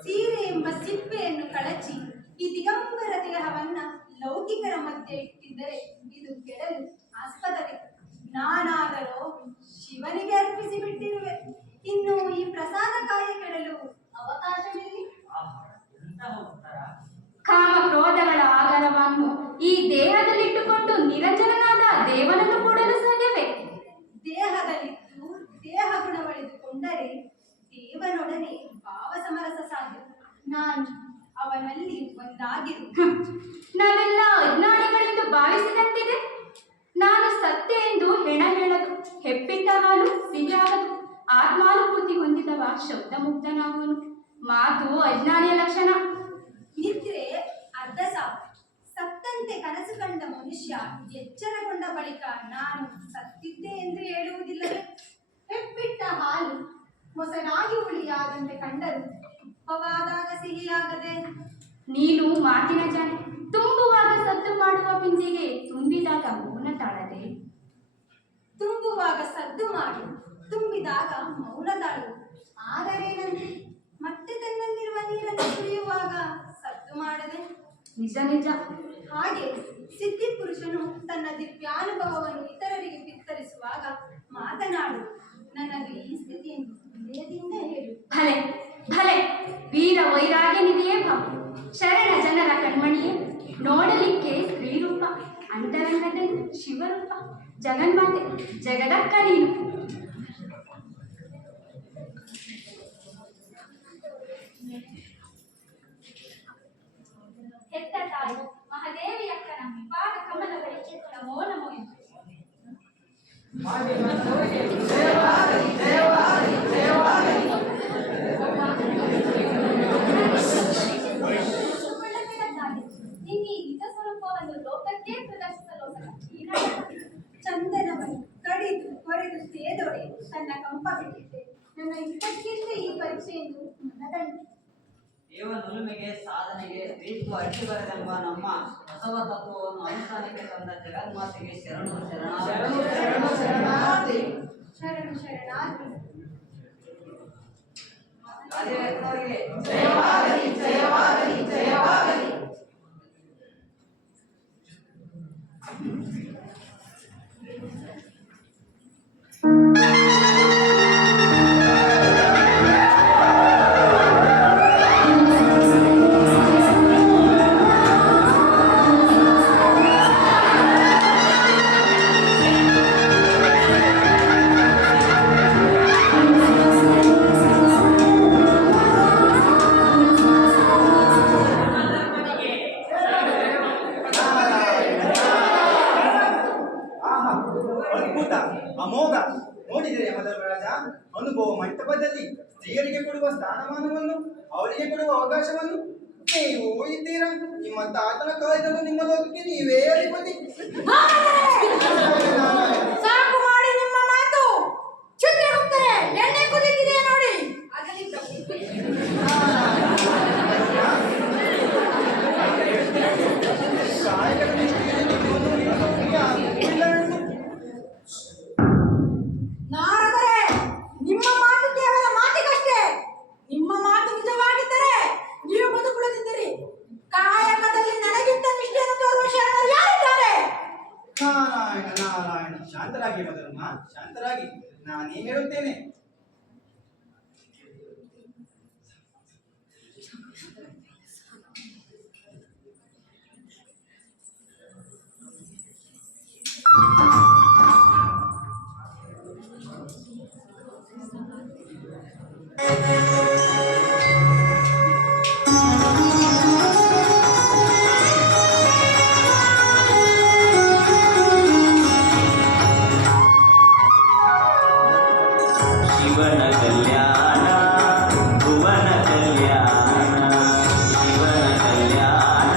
ಸೀರೆ ಎಂಬ ಸಿಪ್ಪೆಯನ್ನು ಕಳಚಿ ಈ ದಿಗಂಬರ ದೇಹವನ್ನ ಲೌಕಿಕರ ಮಧ್ಯೆ ಇಟ್ಟಿದ್ದರೆ ಇದು ಕೆಡಲು ಆಸ್ಪದವೇ. ನಾನಾದರೂ ಶಿವನಿಗೆ ಅರ್ಪಿಸಿ ಬಿಟ್ಟಿರುವೆ. ಇನ್ನು ಈ ಪ್ರಸಾದ ಕಾಯ ಕೆಡಲು ಅವಕಾಶವಿಲ್ಲ. ಎಂತಹ ಉತ್ತರ! ಕಾಮ ಕ್ರೋಧಗಳ ಆಗರವನ್ನು ಈ ದೇಹದಲ್ಲಿಟ್ಟುಕೊಂಡು ನಿರಂಜನನಾದ ದೇವನನ್ನು ಕೊಡಲು ಸಾಧ್ಯವೇ? ದೇಹದಲ್ಲಿದ್ದು ದೇಹ ಗುಣವಳಿದುಕೊಂಡರೆ ದೇವನೊಡನೆ ಭಾವ ಸಮರಸ ಸಾಧ್ಯ. ನಾನು ಅವನಲ್ಲಿ ಒಂದಾಗಿರು. ನಾವೆಲ್ಲ ಅಜ್ಞಾನಿಗಳೆಂದು ಭಾವಿಸಿದಂತಿದೆ. ನಾನು ಸತ್ಯ ಎಂದು ಹೆಣ ಹೇಳದು. ಹೆಪ್ಪಿಟ್ಟ ಹಾಲು ಸಿಹಿಯಾಗದು. ಆತ್ಮಾನುಭೂತಿ ಹೊಂದಿದವ ಶಬ್ದ ಮುಕ್ತನಾಗುವನು. ಮಾತು ಅಜ್ಞಾನಿಯ ಲಕ್ಷಣ. ನಿದ್ರೆ ಅರ್ಧ ಸಾವು. ಸತ್ತಂತೆ ಕನಸು ಕಂಡ ಮನುಷ್ಯ ಎಚ್ಚರಗೊಂಡ ಬಳಿಕ ನಾನು ಸತ್ತಿದ್ದೆ ಎಂದು ಹೇಳುವುದಿಲ್ಲವೇ? ಹೆಪ್ಪಿಟ್ಟ ಹಾಲು ಮೊಸರಾಗಿ ಹುಳಿಯಾದಂತೆ ಕಂಡರು ತುಪ್ಪವಾದಾಗ ಸಿಹಿಯಾಗದೆ. ನೀನು ಮಾತಿನ ಜಾಣೆ. ತುಂಬುವಾಗ ಸದ್ದು ಮಾಡುವ ಬಿಂದಿಗೆ ತುಂಬಿದಾಗ ಮೌನ ತಾಳದೆ. ತುಂಬುವಾಗ ಸದ್ದು ಮಾಡಿ ತುಂಬಿದಾಗ ಮೌನ ತಾಳು. ಆದರೇನಂತೆ ಮತ್ತೆ ತನ್ನಲ್ಲಿರುವ ನೀರನ್ನು ಕುಡಿಯುವಾಗ ಸದ್ದು ಮಾಡದೆ. ನಿಜ ನಿಜ. ಹಾಗೆ ಸಿದ್ಧಿ ಪುರುಷನು ತನ್ನ ದಿವ್ಯಾನುಭವವನ್ನು ಇತರರಿಗೆ ಬಿತ್ತರಿಸುವಾಗ ಮಾತನಾಡು. ನನ್ನದು ಈ ಸ್ಥಿತಿಯನ್ನು ಹೃದಯದಿಂದ ಹೇಳು. ಭಲೆ ಭಲೆ. ವೀರ ವೈರಾಗ್ಯನಿದೆಯೇ ಭಾವ. ಶರಣ ಜನರ ಕಣ್ಮಣಿಯೇ. ನೋಡಲಿಕ್ಕೆ ಸ್ತ್ರೀರೂಪ, ಅಂತರಂಗದಲ್ಲಿ ಶಿವರೂಪ. ಜಗನ್ಮಾತೆ, ಜಗದಕ್ಕ ನೀನು. ಹೆತ್ತ ತಾಯಿ ಮಹಾದೇವಿಯಕ್ಕನ ಪಾದ ಕಮಲಗಳಿಗೆ ನಮೋ ನಮೋ ಎಂದು. ನಿನ್ನೆ ನಿಜ ಸ್ವರೂಪವನ್ನು ಲೋಕಕ್ಕೆ ಪ್ರದರ್ಶಿಸಲು ಚಂದನವನ್ನು ಕಡಿದು ಹೊರೆದು ಸೇದೊಡೆ ತನ್ನ ಕಂಪ ಬಿಟ್ಟಿದ್ದೆ. ನನ್ನ ಇಷ್ಟಕ್ಕಿಂತ ಈ ಪರೀಕ್ಷೆಯನ್ನು ಮನಗಂಡು ದೇವ ನುಲುಮೆಗೆ ಸಾಧನೆಗೆ ರೀತು ಅಡ್ಡಿ ಬರದೆಂಬ ನಮ್ಮ ಬಸವ ತತ್ವವನ್ನು ಅನುಷ್ಠಾನಕ್ಕೆ ತಂದ ಜಗನ್ಮಾತೆಗೆ ಶರಣು ಶರಣಾರ್ಥಿ. ಶರಣು ಶರಣಾರ್ಥಿ. ಜಯವಾಗಲಿ ಜಯವಾಗಲಿ ಜಯವಾಗಲಿ. ಅದ್ಭುತ, ಅಮೋಘ. ನೋಡಿದರೆ ಯಮಧರ್ಮರಾಜ, ಅನುಭವ ಮಂಟಪದಲ್ಲಿ ಸ್ತ್ರೀಯರಿಗೆ ಕೊಡುವ ಸ್ಥಾನಮಾನವನ್ನು, ಅವರಿಗೆ ಕೊಡುವ ಅವಕಾಶವನ್ನು ನೀವು ಇದ್ದೀರಾ. ನಿಮ್ಮ ತಾತನ ಕಾಲದಲ್ಲೂ ನಿಮ್ಮ ಲೋಕಕ್ಕೆ ನೀವೇ ಅಧಿಪತಿ. ಸಾಕು ಶಾಂತರಾಗಿ ಮಧುರಮ್ಮ, ಶಾಂತರಾಗಿ. ನಾನೇ ಹೇಳುತ್ತೇನೆ. ಶಿವನ ಕಲ್ಯಾಣ ಭುವನ ಕಲ್ಯಾಣ, ಶಿವನ ಕಲ್ಯಾಣ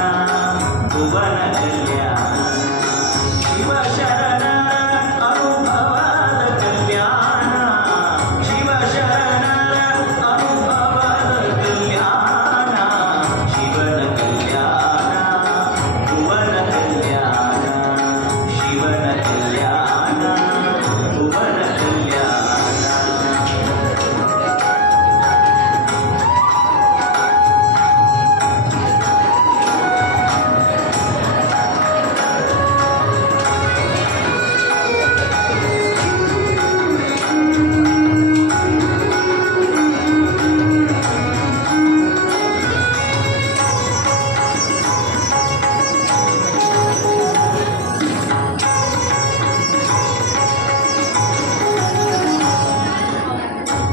ಭುವನ ಕಲ್ಯಾಣ, ಶಿವ ಶರಣ ಅನುಭವದ ಕಲ್ಯಾಣ, ಶಿವ ಶರಣ ಅನುಭವದ ಕಲ್ಯಾಣ, ಶಿವನ ಕಲ್ಯಾಣ ಭುವನ ಕಲ್ಯಾಣ, ಶಿವನ ಕಲ್ಯಾಣ ಭುವನ ಕಲ್ಯಾಣ.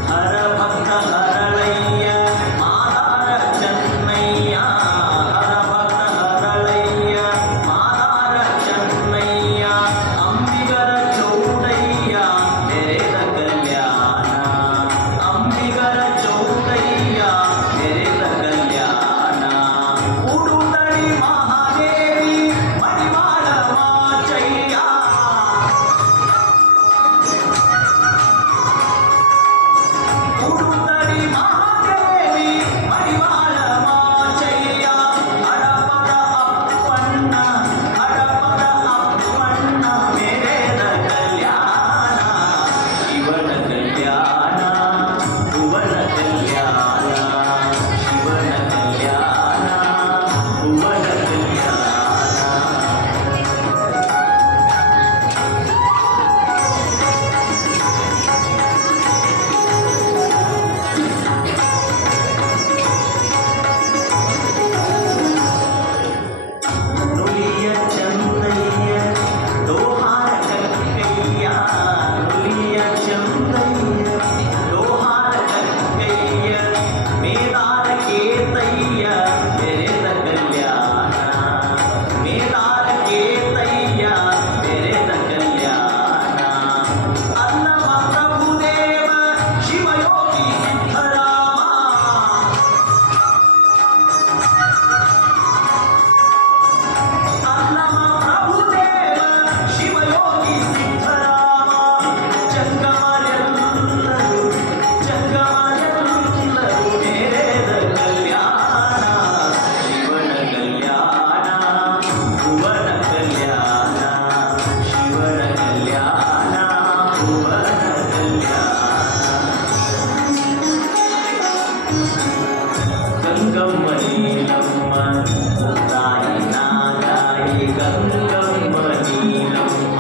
ಹರ ಭಕ್ತ ಹರಳಯ್ಯ ಮಾದಾರ ಚೆನ್ನಯ್ಯ, ಹರ ಭಕ್ತ ಹರಳಯ್ಯ ಮಾದಾರ ಚೆನ್ನಯ್ಯ, ಅಂಬಿಗರ ಚೌಡಯ್ಯ ತೆರೆದ ಕಲ್ಯಾಣ, ಅಂಬಿಗರ ಚೌಡಯ್ಯ ತೆರೆದ ಕಲ್ಯಾಣ, ಉಡುತಡಿ ಮಹಾದೇವಿ ಮಡಿವಾಳ ಮಾಚಯ್ಯ, ಉಡುತಡಿ ಮಹಾದೇವಿ ಮಡಿವಾಳ ಮಾಚಯ್ಯ, ಹಡಪದ ಅಪ್ಪಣ್ಣ ಹಡಪದ ಅಪ್ಪಣ್ಣ ಮೇರೆದ ಕಲ್ಯಾಣ, ಶಿವನ ಕಲ್ಯಾಣ ಭುವನ ಕಲ್ಯಾಣ, ಶಿವನ ಕಲ್ಯಾಣ ಭುವನ ಕಲ್ಯಾಣ. ನುಲಿಯ ಚಂದಯ್ಯ ದೋಹಾರ ಕಕ್ಕಯ್ಯ, ನುಲಿಯ ಚಂದಯ್ಯ ದೋಹಾರ ಕಕ್ಕಯ್ಯ, ಮೇದಾರ ಕೇತಯ್ಯ ತೆರೆದ ಕಲ್ಯಾಣ, ಮೇದಾರ ಕೇತಯ್ಯ ತೆರೆದ ಕಲ್ಯಾಣ, ಅನ್ನಮ ಪ್ರಭುದೇವ ಶಿವಯೋಗಿ ಸಿದ್ಧರಾಮ, ಅನ್ನಮ ಪ್ರಭುದೇವ ಶಿವಯೋಗಿ ಸಿದ್ಧರಾಮ, ಜಂಗಮರೆಲ್ಲರೂ ಜಂಗಮರೆಲ್ಲರೂ ನೆರೆದ ಕಲ್ಯಾಣ, ಶಿವನ ಕಲ್ಯಾಣ ಭುವನ ಕಲ್ಯಾಣ, ಶಿವನ ಕಲ್ಯಾಣ ಭುವನ ಕಲ್ಯಾಣ. ಗಂಗಮ್ಮ ನೀಲಮ್ಮ ತಾಯಿ ನಾಗಾಯಿ, ಗಂಗಮ್ಮ ನೀಲಮ್ಮ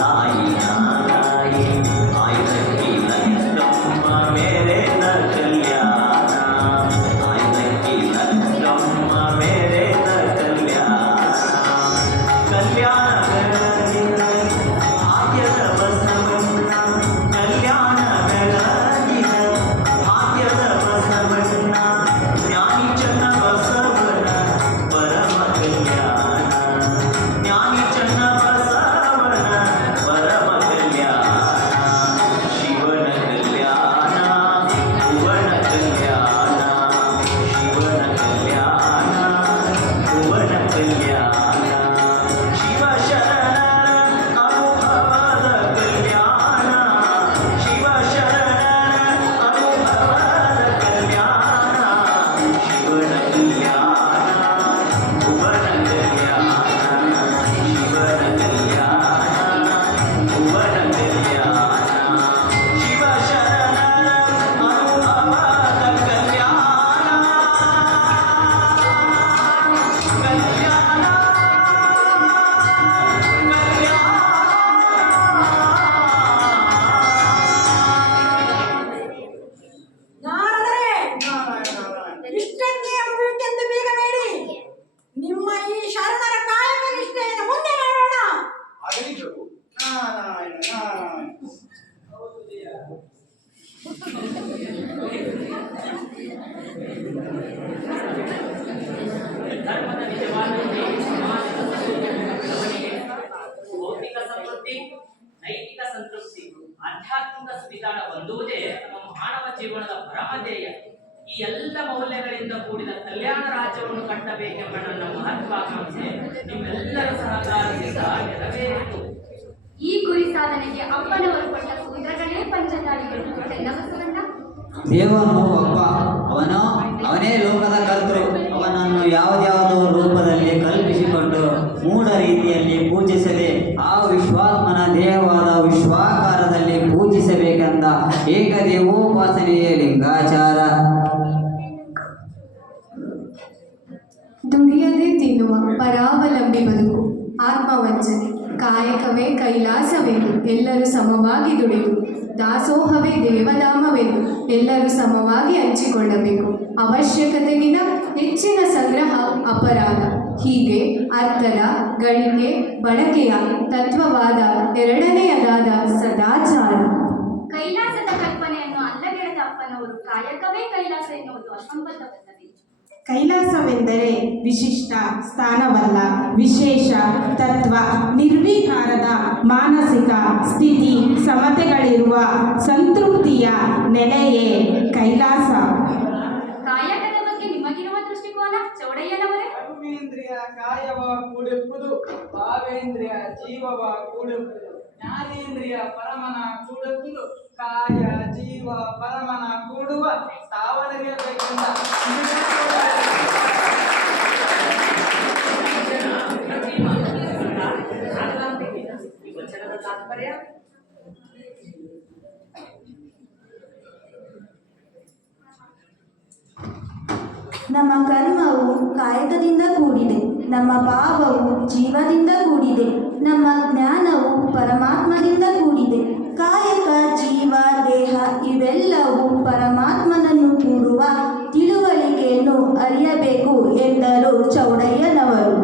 ತಾಯಿ ನಾಗಾಯಿ, ಆಯ್ದಕ್ಕಿ ಲಕ್ಕಮ್ಮ ಮೇರೆದ ಕಲ್ಯಾಣ, ಆಯ್ದಕ್ಕಿ ಲಕ್ಕಮ್ಮ ಮೇರೆದ ಕಲ್ಯಾಣ, ಕಲ್ಯಾಣ ಆರ್ಯದ ಬಸವಣ್ಣ ಕಲ್ಯಾಣ ಧರ್ಮದ ನಿಜವಾದ ಧ್ಯೇಯ ಸಮಾಜದ ಬೆಳವಣಿಗೆ, ಭೌತಿಕ ಸಮೃದ್ಧಿ, ನೈತಿಕ ಸಂತೃಪ್ತಿ, ಆಧ್ಯಾತ್ಮಿಕ ಸುವಿಧಾನ ಹೊಂದುವುದೇ ನಮ್ಮ ಮಾನವ ಜೀವನದ ಪರಮ ಧ್ಯೇಯ. ಈ ಎಲ್ಲ ಮೌಲ್ಯಗಳಿಂದ ಕೂಡಿದ ಕಲ್ಯಾಣ ರಾಜ್ಯವನ್ನು ಕಟ್ಟಬೇಕೆಂಬ ನನ್ನ ಮಹತ್ವಾಕಾಂಕ್ಷೆ ನಿಮ್ಮೆಲ್ಲರ ಸಹಕಾರದಿಂದ ನೆರವೇರಿತು. ಈ ಗುರಿ ಸಾಧನೆಗೆ ಅಪ್ಪನವರು ಕೊಟ್ಟ ಸೂತ್ರಗಳೇ ಪಂಚತಾಳಿಗಳು. ಬಸವಣ್ಣ, ದೇವನು ಒಬ್ಬ, ಅವನೇ ಲೋಕದ ಕರ್ತೃ. ಅವನನ್ನು ಯಾವುದ್ಯಾವುದೋ ರೂಪದಲ್ಲಿ ಕಲ್ಪಿಸಿಕೊಂಡು ಮೂಢ ರೀತಿಯಲ್ಲಿ ಪೂಜಿಸದೆ ಆ ವಿಶ್ವಾತ್ಮನ ದೇಹವಾದ ವಿಶ್ವಾಕಾರದಲ್ಲಿ ಪೂಜಿಸಬೇಕೆಂದ ಏಕದೇವೋಪಾಸನೆಯೇ ಲಿಂಗಾಚಾರ. ದುಡಿಯದೆ ತಿನ್ನುವ ಪರಾವಲಂಬಿ ಬದುಕು, ಆತ್ಮವಂಚನೆ, ಕಾಯಕವೇ ಕೈಲಾಸವೆಂದು ಎಲ್ಲರೂ ಸಮವಾಗಿ ದುಡಿಯುವುದು, ದಾಸೋಹವೇ ದೇವಧಾಮವೆಂದು ಎಲ್ಲರೂ ಸಮವಾಗಿ ಹಂಚಿಕೊಳ್ಳಬೇಕು. ಅವಶ್ಯಕತೆಗಿನ ಹೆಚ್ಚಿನ ಸಂಗ್ರಹ ಅಪರಾಧ. ಹೀಗೆ ಅರ್ಥದ ಗಳಿಕೆ ಬಳಕೆಯ ತತ್ವವಾದ ಎರಡನೆಯದಾದ ಸದಾಚಾರ. ಕೈಲಾಸದ ಕಲ್ಪನೆಯನ್ನು ಅಲ್ಲಗೆಳೆದ ಅಪ್ಪನವರು ಕಾಯಕವೇ ಕೈಲಾಸ ಎನ್ನುವುದು ಅಸಂಬದ್ಧವಲ್ಲವೇ? ಕೈಲಾಸವೆಂದರೆ ವಿಶಿಷ್ಟ ಸ್ಥಾನವಲ್ಲ, ವಿಶೇಷ ತತ್ವ, ನಿರ್ವಿಕಾರದ ಮಾನಸಿಕ ಸ್ಥಿತಿ, ಸಮತೆಗಳಿರುವ ಸಂತೃಪ್ತಿಯ ನೆಲೆಯೇ ಕೈಲಾಸ. ಕಾಯಕದ ಬಗ್ಗೆ ನಿಮಗಿರುವ ದೃಷ್ಟಿಕೋನ ಚೌಡಯ್ಯನವರೇ? ಕರ್ಮೇಂದ್ರಿಯ ಕಾಯವ ಕೂಡುವುದು, ಭಾವೇಂದ್ರಿಯ ಜೀವವ ಕೂಡುವುದು, ಜ್ಞಾನೇಂದ್ರಿಯ ಪರಮನ ಕೂಡುವುದು, ಕಾಯ ಜೀವ ಪರಮನ ಕೂಡುವ ಸ್ಥಾವರವಿರಬೇಕೆಂದ ವಚನದ ತಾತ್ಪರ್ಯ ನಮ್ಮ ಕರ್ಮವು ಕಾಯಕದಿಂದ ಕೂಡಿದೆ, ನಮ್ಮ ಭಾವವು ಜೀವದಿಂದ ಕೂಡಿದೆ, ನಮ್ಮ ಜ್ಞಾನವು ಪರಮಾತ್ಮದಿಂದ ಕೂಡಿದೆ. ಕಾಯಕ, ಜೀವ, ದೇಹ ಇವೆಲ್ಲವೂ ಪರಮಾತ್ಮನನ್ನು ಕೂಡುವ ತಿಳುವಳಿಕೆಯನ್ನು ಅರಿಯಬೇಕು ಎಂದರು ಚೌಡಯ್ಯನವರು.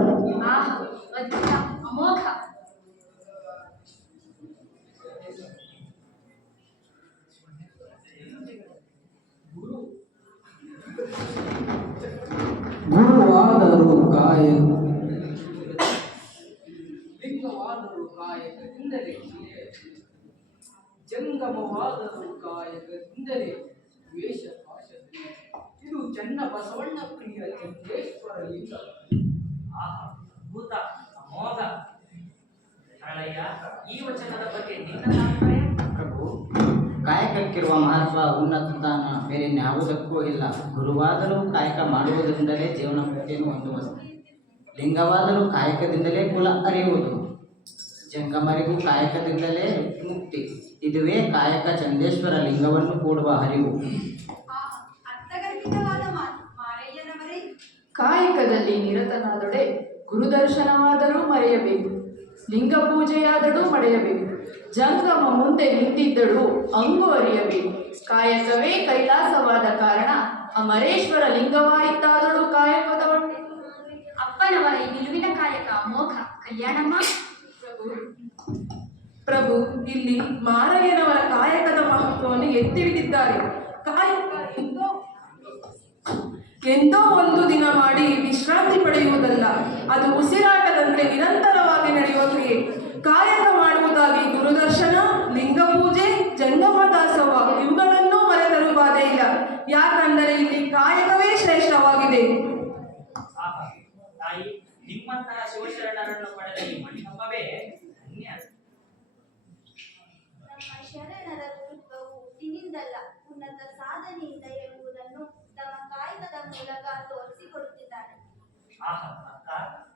ಅದ್ಭುತ, ಅಮೋಘ. ಗುರುವಾದರೂ ಕಾಯಕ, ಲಿಂಗವಾದರೂ ಕಾಯಕದಿಂದಲೇ, ಜಂಗಮವಾದರೂ ಕಾಯಕದಿಂದಲೇ, ವೇಷ ಭಾಷೆ ಇದು ಚನ್ನ ಬಸವಣ್ಣ ಪ್ರಿಯ ಚಂದ್ರೇಶ್ವರ ಲಿಂಗ. ಅದ್ಭುತ, ಅಮೋಘ. ಹರಳಯ್ಯ, ಈ ವಚನದ ಬಗ್ಗೆ ನಿನ್ನ ತಾತ್ಪರ್ಯ? ಪ್ರಭು, ಕಾಯಕಕ್ಕಿರುವ ಮಹತ್ವ ಉನ್ನತ ಸ್ಥಾನ ಬೇರೆ ಯಾವುದಕ್ಕೂ ಇಲ್ಲ. ಗುರುವಾದರೂ ಕಾಯಕ ಮಾಡುವುದರಿಂದಲೇ ಜೀವನ ಮುಕ್ತಿಯನ್ನು ಹೊಂದುವುದು, ಲಿಂಗವಾದರೂ ಕಾಯಕದಿಂದಲೇ ಕುಲ ಅರಿಯುವುದು, ಜಂಗಮರಿಗೂ ಕಾಯಕದಿಂದಲೇ ಮುಕ್ತಿ. ಇದುವೇ ಕಾಯಕ ಚಂದೇಶ್ವರ ಲಿಂಗವನ್ನು ಕೂಡುವ ಹರಿವು. ಅರ್ಥಗರ್ಭಿತವಾದ ಮಾತು ಮಾರಯ್ಯನವರೇ. ಕಾಯಕದಲ್ಲಿ ನಿರತನಾದೊಡೆ ಗುರುದರ್ಶನವಾದರೂ ಮರೆಯಬೇಕು, ಲಿಂಗ ಪೂಜೆಯಾದಡೂ ಮರೆಯಬೇಕು, ಜಂಗಮ ಮುಂದೆ ನಿಂತಿದ್ದಳು ಅಂಗು ಅರಿಯಬೇಕು. ಕಾಯಕವೇ ಕೈಲಾಸವಾದ ಕಾರಣ ಅಮರೇಶ್ವರ ಲಿಂಗವಾಯಿತಾದಳು ಕಾಯಕದ ಹೊಟ್ಟೆ. ಅಪ್ಪನವರ ಈ ನಿಲುವಿನ ಕಾಯಕ ಅಮೋಘ. ಕಲ್ಯಾಣಮ್ಮ. ಪ್ರಭು, ಇಲ್ಲಿ ಮಾರಯ್ಯನವರ ಕಾಯಕದ ಮಹತ್ವವನ್ನು ಎತ್ತಿಡಿದಿದ್ದಾರೆ. ಕಾಯಕ ಎಂದೋ ಒಂದು ದಿನ ಮಾಡಿ ವಿಶ್ರಾಂತಿ ಪಡೆಯುವುದಲ್ಲ, ಅದು ಉಸಿರಾಟದಂತೆ ನಿರಂತರವಾಗಿ ನಡೆಯುವ ಕ್ರಿಯೆ. ಕಾಯಕ ಮಾಡುವುದಾಗಿ ಗುರುದರ್ಶನ, ಲಿಂಗ ಪೂಜೆ, ಜಂಗಮ ದಾಸೋಹ ಇವುಗಳನ್ನೂ ಮರೆತರೂ ಬಾಧೆ ಇಲ್ಲ. ಯಾಕಂದರೆ ಇಲ್ಲಿ ಕಾಯಕವೇ ಶ್ರೇಷ್ಠವಾಗಿದೆ. ತಾಯಿ, ನಿಮ್ಮಂತಹ ಶಿವಶರಣರನ್ನು ಪಡೆದ ಈ ಮಂಟಪವೇ ಧನ್ಯ. ನಮ್ಮ ಶರಣರ ಗುರುತ್ವವು ಹುಟ್ಟಿನಿಂದಲ್ಲ, ಉನ್ನತ ಸಾಧನೆಯಿಂದ ಎಂಬುದನ್ನು ತಮ್ಮ ಕಾಯಕದ ಮೂಲಕ ತೋರಿಸಿಕೊಡುತ್ತಿದ್ದಾರೆ. ಅಕ್ಕ,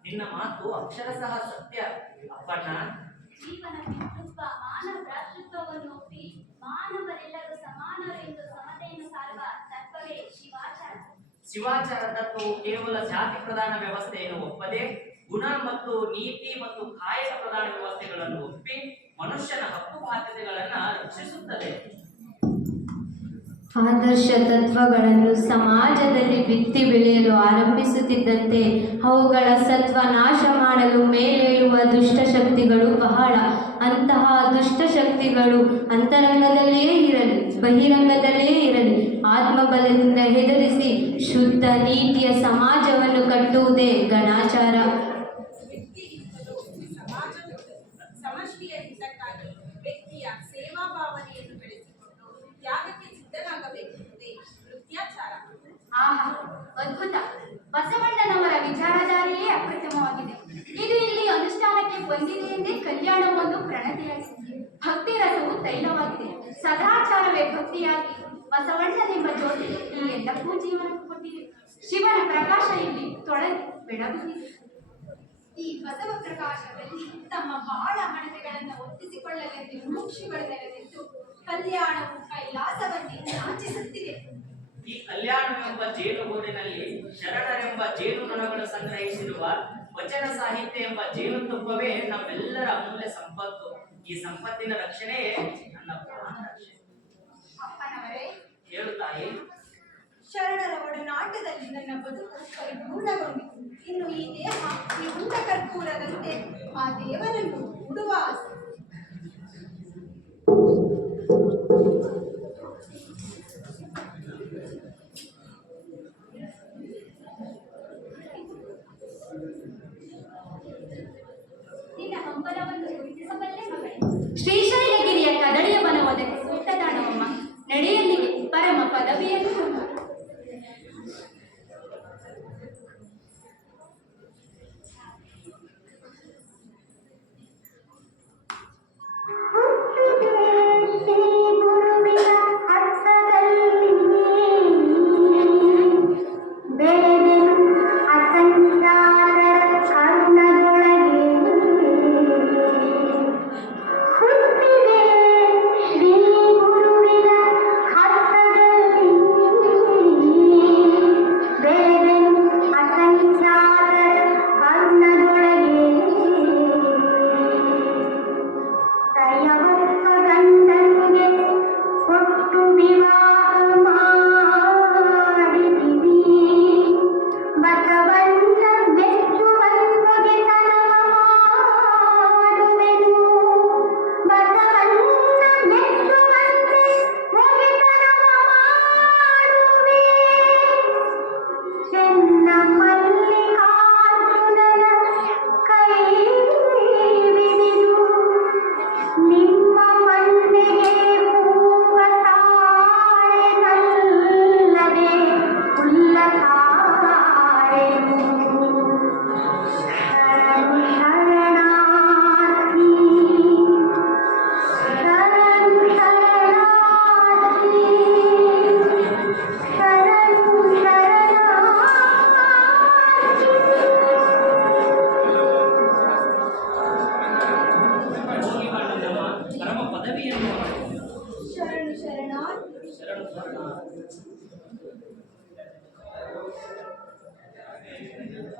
ನಿನ್ನ ಮಾತು ಅಕ್ಷರಶಃ ಸತ್ಯ. ಅಪ್ಪಣ್ಣ, ಜೀವನ ಪಿತೃತ್ವ, ಮಾನವ ಭ್ರಾತೃತ್ವವನ್ನು ಒಪ್ಪಿ ಮಾನವರೆಲ್ಲರೂ ಸಮಾನರು ಎಂದು ಸಮತೆಯನ್ನು ಸಾರುವ ತತ್ವವೇ ಶಿವಾಚಾರ. ಶಿವಾಚಾರ ತತ್ವವು ಕೇವಲ ಜಾತಿ ಪ್ರಧಾನ ವ್ಯವಸ್ಥೆಯನ್ನು ಒಪ್ಪದೆ ಗುಣ ಮತ್ತು ನೀತಿ ಮತ್ತು ಕಾಯಕ ಪ್ರಧಾನ ವ್ಯವಸ್ಥೆಗಳನ್ನು ಒಪ್ಪಿ ಮನುಷ್ಯನ ಹಕ್ಕು ಬಾಧ್ಯತೆಗಳನ್ನು ರಕ್ಷಿಸುತ್ತದೆ. ಆದರ್ಶ ತತ್ವಗಳನ್ನು ಸಮಾಜದಲ್ಲಿ ಬಿತ್ತಿ ಬೆಳೆಯಲು ಆರಂಭಿಸುತ್ತಿದ್ದಂತೆ ಅವುಗಳ ಸತ್ವ ನಾಶ ಮಾಡಲು ಮೇಲೇಳುವ ದುಷ್ಟಶಕ್ತಿಗಳು ಬಹಳ. ಅಂತಹ ದುಷ್ಟಶಕ್ತಿಗಳು ಅಂತರಂಗದಲ್ಲೇ ಇರಲಿ, ಬಹಿರಂಗದಲ್ಲೇ ಇರಲಿ, ಆತ್ಮಬಲದಿಂದ ಹೆದರಿಸಿ ಶುದ್ಧ ನೀತಿಯ ಸಮಾಜವನ್ನು ಕಟ್ಟುವುದೇ ಗಣಾಚಾರ. ಸಮಷ್ಟಿಯ ಹಿತಕ್ಕಾಗಿ ವ್ಯಕ್ತಿಯ ಸೇವಾ ಭಾವನೆಯನ್ನು ಬೆಳೆಸಿಕೊಂಡು ತ್ಯಾಗಕ್ಕೆ ಸಿದ್ಧನಾಗಬೇಕೆಂಬುದೇ ವೃತ್ಯಾಚಾರ. ಅದ್ಭುತ! ಬಸವಣ್ಣನವರ ವಿಚಾರಧಾರೆಯೇ ಅಪ್ರತಿಮವಾಗಿದೆ. ಇದು ಇಲ್ಲಿ ಅನುಷ್ಠಾನಕ್ಕೆ ಬಂದಿದೆ ಎಂದೇ ಕಲ್ಯಾಣವೊಂದು ಪ್ರಣತಿಯಾಗಿದೆ. ಭಕ್ತಿ ರಸವು ತೈಲವಾಗಿದೆ. ಸದಾಚಾರವೇ ಭಕ್ತಿಯಾಗಿ ಬಸವಣ್ಣನೆಂಬ ಜ್ಯೋತಿ ಈ ಎಲ್ಲಕ್ಕೂ ಜೀವನ ಕೊಟ್ಟಿದೆ. ಶಿವನ ಪ್ರಕಾಶ ಇಲ್ಲಿ ತೊಳೆದು ಬೆಳಗುತ್ತಿದೆ. ಈ ಬಸವ ಪ್ರಕಾಶದಲ್ಲಿ ತಮ್ಮ ಬಾಳ ಹಣತೆಗಳನ್ನು ಒತ್ತಿಸಿಕೊಳ್ಳಲೆಂದು ಮುಕ್ಷಿಗಳು ನೆಲೆನಿಂತು ಕಲ್ಯಾಣವು ಕೈಲಾಸವನ್ನೇ ನಾಚಿಸುತ್ತಿದೆ. ಈ ಕಲ್ಯಾಣವೆಂಬ ಜೇನುಗೂಡಿನಲ್ಲಿ ಶರಣರೆಂಬ ಜೇನುನೊಣಗಳು ಸಂಗ್ರಹಿಸಿರುವ ವಚನ ಸಾಹಿತ್ಯ ಎಂಬ ಜೇನುತುಪ್ಪವೇ ನಮ್ಮೆಲ್ಲರ ಅಮೂಲ್ಯ ಸಂಪತ್ತು. ಈ ಸಂಪತ್ತಿನ ರಕ್ಷಣೆಯೇ ನನ್ನ ಪ್ರಾಣ ರಕ್ಷಣೆ. ಅಪ್ಪನವರೇ, ಹೇಳು ತಾಯಿ. ಶರಣರ ಒಡನಾಟದಲ್ಲಿ ನನ್ನ ಬದುಕು ಪರಿಪೂರ್ಣಗೊಂಡಿತು. ಇನ್ನು ಈ ದೇಹ ಈ ಉಂಡ ಕರ್ಪೂರದಂತೆ ಆ ದೇವರನ್ನು ಉಡುವ ಆಸೆ. ನಿನ್ನ ಹಂಬಲವನ್ನು ಗುರುತಿಸಬಲ್ಲೆ ಮಗಳೇ. ಶ್ರೀಶೈಲಗಿರಿಯ ಕದಳಿಯ ವನವೊದಗಿ ಸೂಕ್ತದಾನವಮ್ಮ. ನಡೆಯಲಿಗೆ ಪರಮ ಪದವಿಯನ್ನು ಹೊಂದ.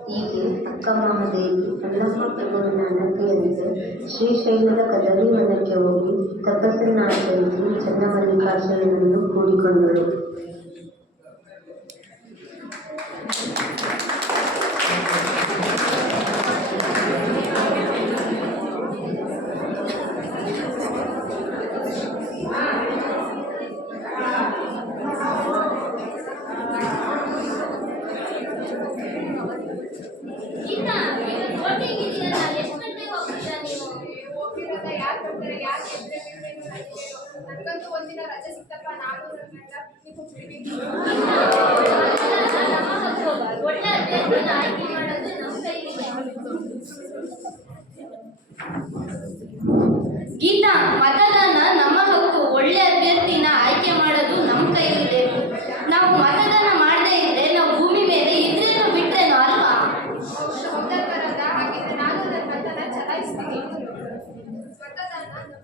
ಹೀಗೆ ಅಕ್ಕಮಹಾದೇವಿ ಅಲ್ಲಮ್ಮ ಪ್ರಭುವಿನ ಅಣ್ಣತೆಯಂತೆ ಶ್ರೀಶೈಲದ ಕದಳಿ ವನಕ್ಕೆ ಹೋಗಿ ತಪಸ್ಸನ್ನು ಆಚರಿಸಿ ಚನ್ನಮಲ್ಲಿಕಾರ್ಜುನನನ್ನು ಕೂಡಿಕೊಂಡಳು. ನನಗಂತೂ ಒಂದಿನ ರಜೆ ಸಿಕ್ತಪ್ಪ, ನಾನು ಗೀತಾ, ಮತದಾನ ನಮ್ಮ ಹಕ್ಕು. ಒಳ್ಳೆ ಅಭ್ಯರ್ಥಿನ ಆಯ್ಕೆ ಮಾಡೋದು ನಮ್ಮ ಕೈಲಿದೆ. ನಾವು ಮತದಾನ ಮಾಡದೇ ಇದ್ರೆ ನಾವು ಭೂಮಿ ಮೇಲೆ ಇದ್ರೇನೋ ಬಿಟ್ರೇನೋ ಅಲ್ವಾ? ಹಾಗಿದ್ರೆ ನಾನು ನನ್ನ ಮತನ ಚಲಾಯಿಸ್ತೀನಿ. ಮತದಾನ ನಮ್ಮ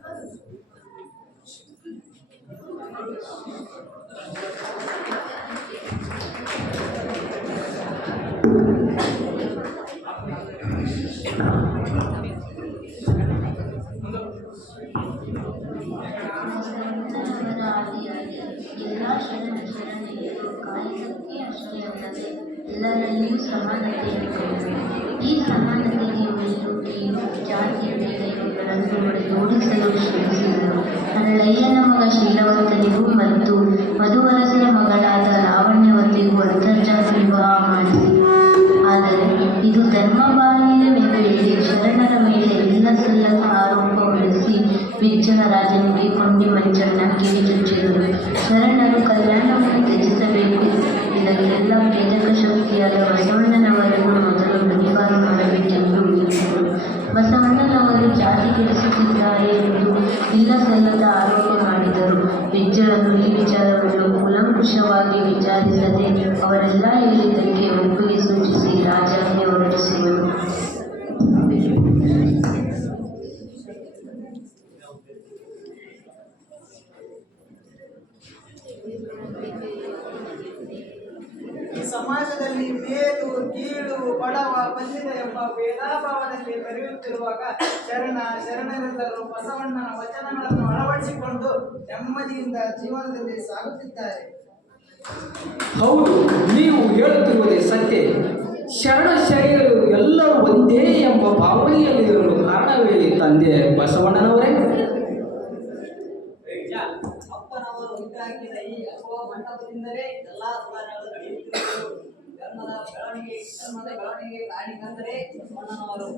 ಬಸವಣ್ಣನವರ ಆದಿಯಾಗಿ ಎಲ್ಲ ಶರಣೆಯರು ಕಾಯಕಕ್ಕೆ ಅಷ್ಟೇ ಅಲ್ಲದೆ ಎಲ್ಲರಲ್ಲಿಯೂ ಸಮಾನತೆಯನ್ನು ಕಂಡರು. ಈ ಸಮಾನತೆಗೆ ಮೇಲು ಕೀಳು ಜಾತಿ ಭೇದಗಳನ್ನು ಓಡಿಸಲು ಶ್ರಮಿಸಿದರು. ಹರಳಯ್ಯನ ಮಗ ಶೀಲವಂತನಿಗೂ ಮತ್ತು ಮಧುವರಸರ ಮಗಳಾದ ಲಾವಣ್ಯವತಿಗೂ ಅಂತರ್ಜಾತಿ ವಿವಾಹ ಮಾಡಿದರು. ಆದರೆ ಇದು ಧರ್ಮಬಾಹಿರವೆಂದು ಹೇಳಿ ಶರಣರ ಮೇಲೆ ಇಲ್ಲ ಸಲ್ಲದ ಆರೋಪ ಹೊರಿಸಿ ವಿಜ್ಜನರಾಜನಿಗೆ ಕೊಂಡಿ ಮಂಚಣ್ಣ ಕಿವಿಚುಚ್ಚಿದರು. ಶರಣರು ಕಲ್ಯಾಣವನ್ನು ತ್ಯಜಿಸಬೇಕು, ಇದಕ್ಕೆಲ್ಲ ಪ್ರೇರಕ ಶಕ್ತಿಯಾದ ಬಸವಣ್ಣನವರನ್ನು ಮೊದಲು ಗಡೀಪಾರು ಮಾಡಬೇಕೆಂದು ಹೇಳಿದರು. ಬಸವಣ್ಣನವರು ಜಾತಿ ಕೆಡಿಸುತ್ತಿದ್ದಾರೆ ಎಂದು ಇಲ್ಲ ಸಲ್ಲದ ಆರೋಪ ಮಾಡಿದರು. ವಿಜ್ಜಳರು ಈ ವಿಚಾರವನ್ನು ಕೂಲಂಕುಷವಾಗಿ ವಿಚಾರಿಸದೆ ಅವರೆಲ್ಲ ಹೇಳಿದ್ದಕ್ಕೆ ಒಪ್ಪಿಗೆ ಸೂಚಿಸಿ ರಾಜಾಜ್ಞೆ ಹೊರಡಿಸಿದರು. ಈ ಸಮಾಜದಲ್ಲಿ ಮೇಲು ಕೀಳು ಬಡವ ಬಲ್ಲಿದ ಎಂಬ ಭೇದಾಭಾವದಲ್ಲಿ ಬೆರೆಯುತ್ತಿರುವಾಗ ಶರಣರೆಲ್ಲರೂ ಬಸವಣ್ಣನ ವಚನಗಳನ್ನು ಅಳವಡಿಸಿಕೊಂಡು ನೆಮ್ಮದಿಯಿಂದ ಜೀವನದಲ್ಲಿ ಸಾಗುತ್ತಿದ್ದಾರೆ. ಹೌದು, ನೀವು ಹೇಳುತ್ತಿರುವುದೇ ಸತ್ಯ. ಶರಣರು ಎಲ್ಲರೂ ಒಂದೇ ಎಂಬ ಭಾವನೆಯಲ್ಲಿರಲು ಕಾರಣವೇಳಿ ತಂದೆ ಬಸವಣ್ಣನವರೇ? ಅಪ್ಪನವರು ಹುಟ್ಟಾಕಿದ ಈ ಅಪವ ಮಂಟಪದಿಂದಲೇ ಎಲ್ಲಾ ಸುಧಾರಣೆಗಳು ನಡೆಯುತ್ತಿರುವುದು. ಧರ್ಮದ ಬೆಳವಣಿಗೆ ಕಾಣಿಕಂದರೆ ಬಸವಣ್ಣನವರು.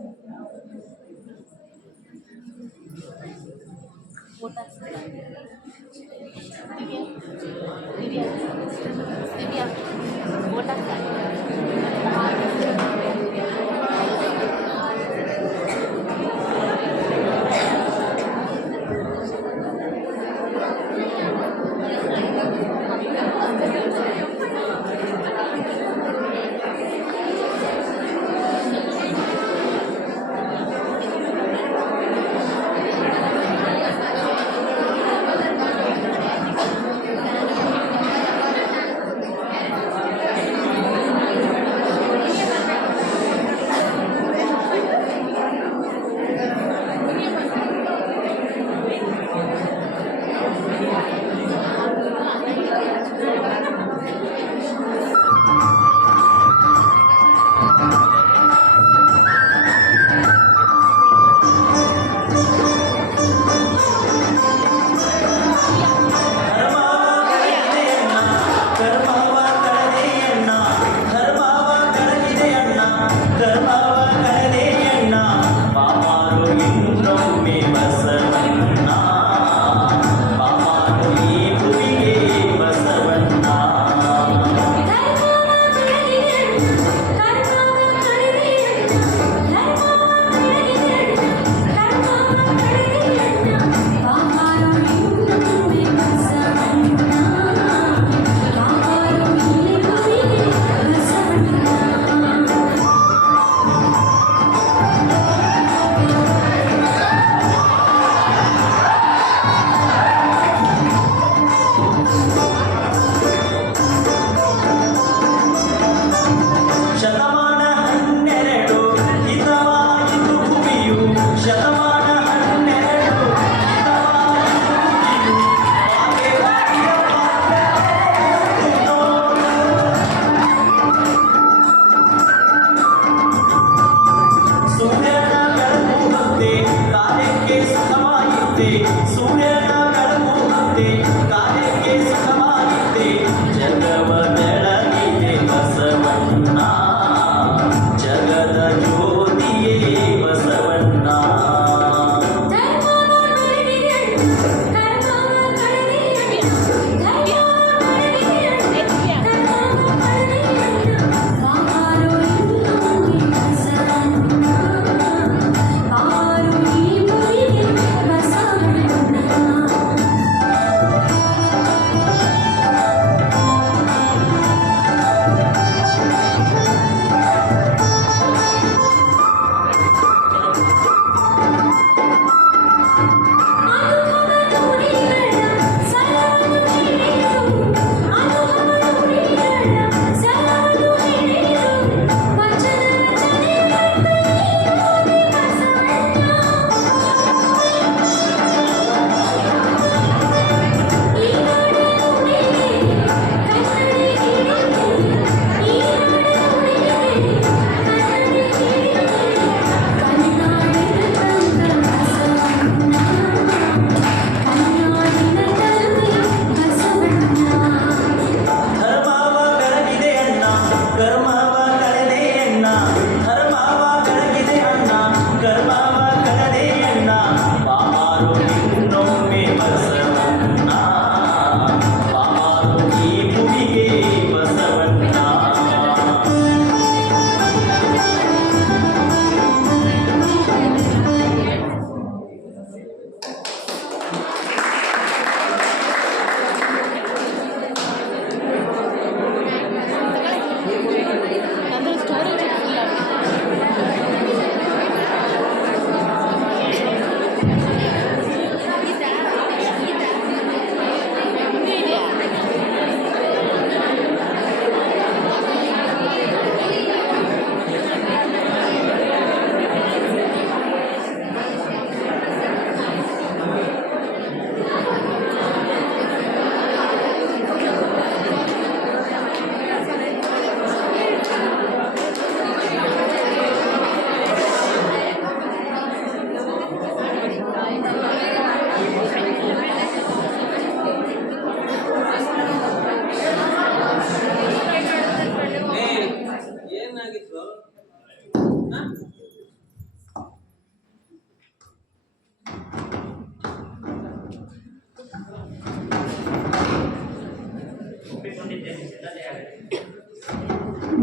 ಮಾಡಿಕೊಂಡಿದ್ದೇನೆ, ಸಿದ್ಧತೆಯಾಗಲಿ.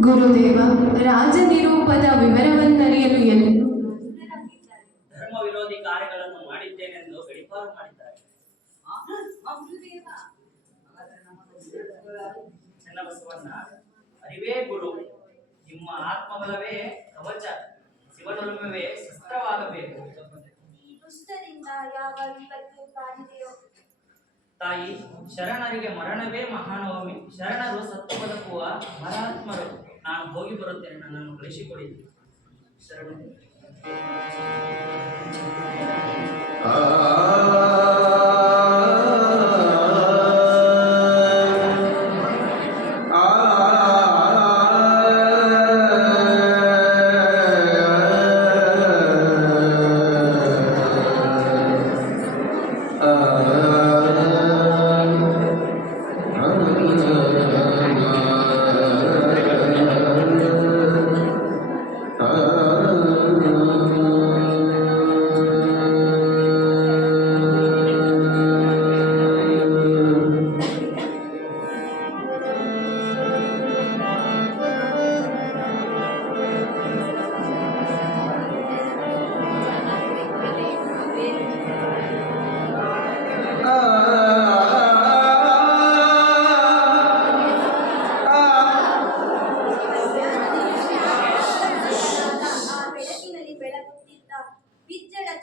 ಗುರುದೇವ, ರಾಜನಿರೂಪದ ವಿವರವನ್ನರಿಯಲು ಧರ್ಮ ವಿರೋಧಿ ಕಾರ್ಯಗಳನ್ನು ಮಾಡಿದ್ದೇನೆಂದು ಗಡಿಪಾರು ಮಾಡಿದ್ದಾರೆ. ಚನ್ನಬಸವಣ್ಣ, ಅರಿವೇ ಗುರು, ನಿಮ್ಮ ಆತ್ಮಬಲವೇ ಕವಚ, ಶಿವನೊಲುಮೆ ಶಸ್ತ್ರವಾಗಬೇಕು. ಈ ದುಷ್ಟರಿಂದ ಯಾವ ವಿಪತ್ತು ಕಾದಿದೆಯೋ. ತಾಯಿ, ಶರಣರಿಗೆ ಮರಣವೇ ಮಹಾನವಮಿ. ಶರಣರು ಸತ್ತು ಬದುಕುವ ಮಹಾತ್ಮರು. ನಾನು ಹೋಗಿ ಬರುತ್ತೇನೆ, ನನ್ನನ್ನು ಕಳಿಸಿಕೊಡಿ. ಶರಣು.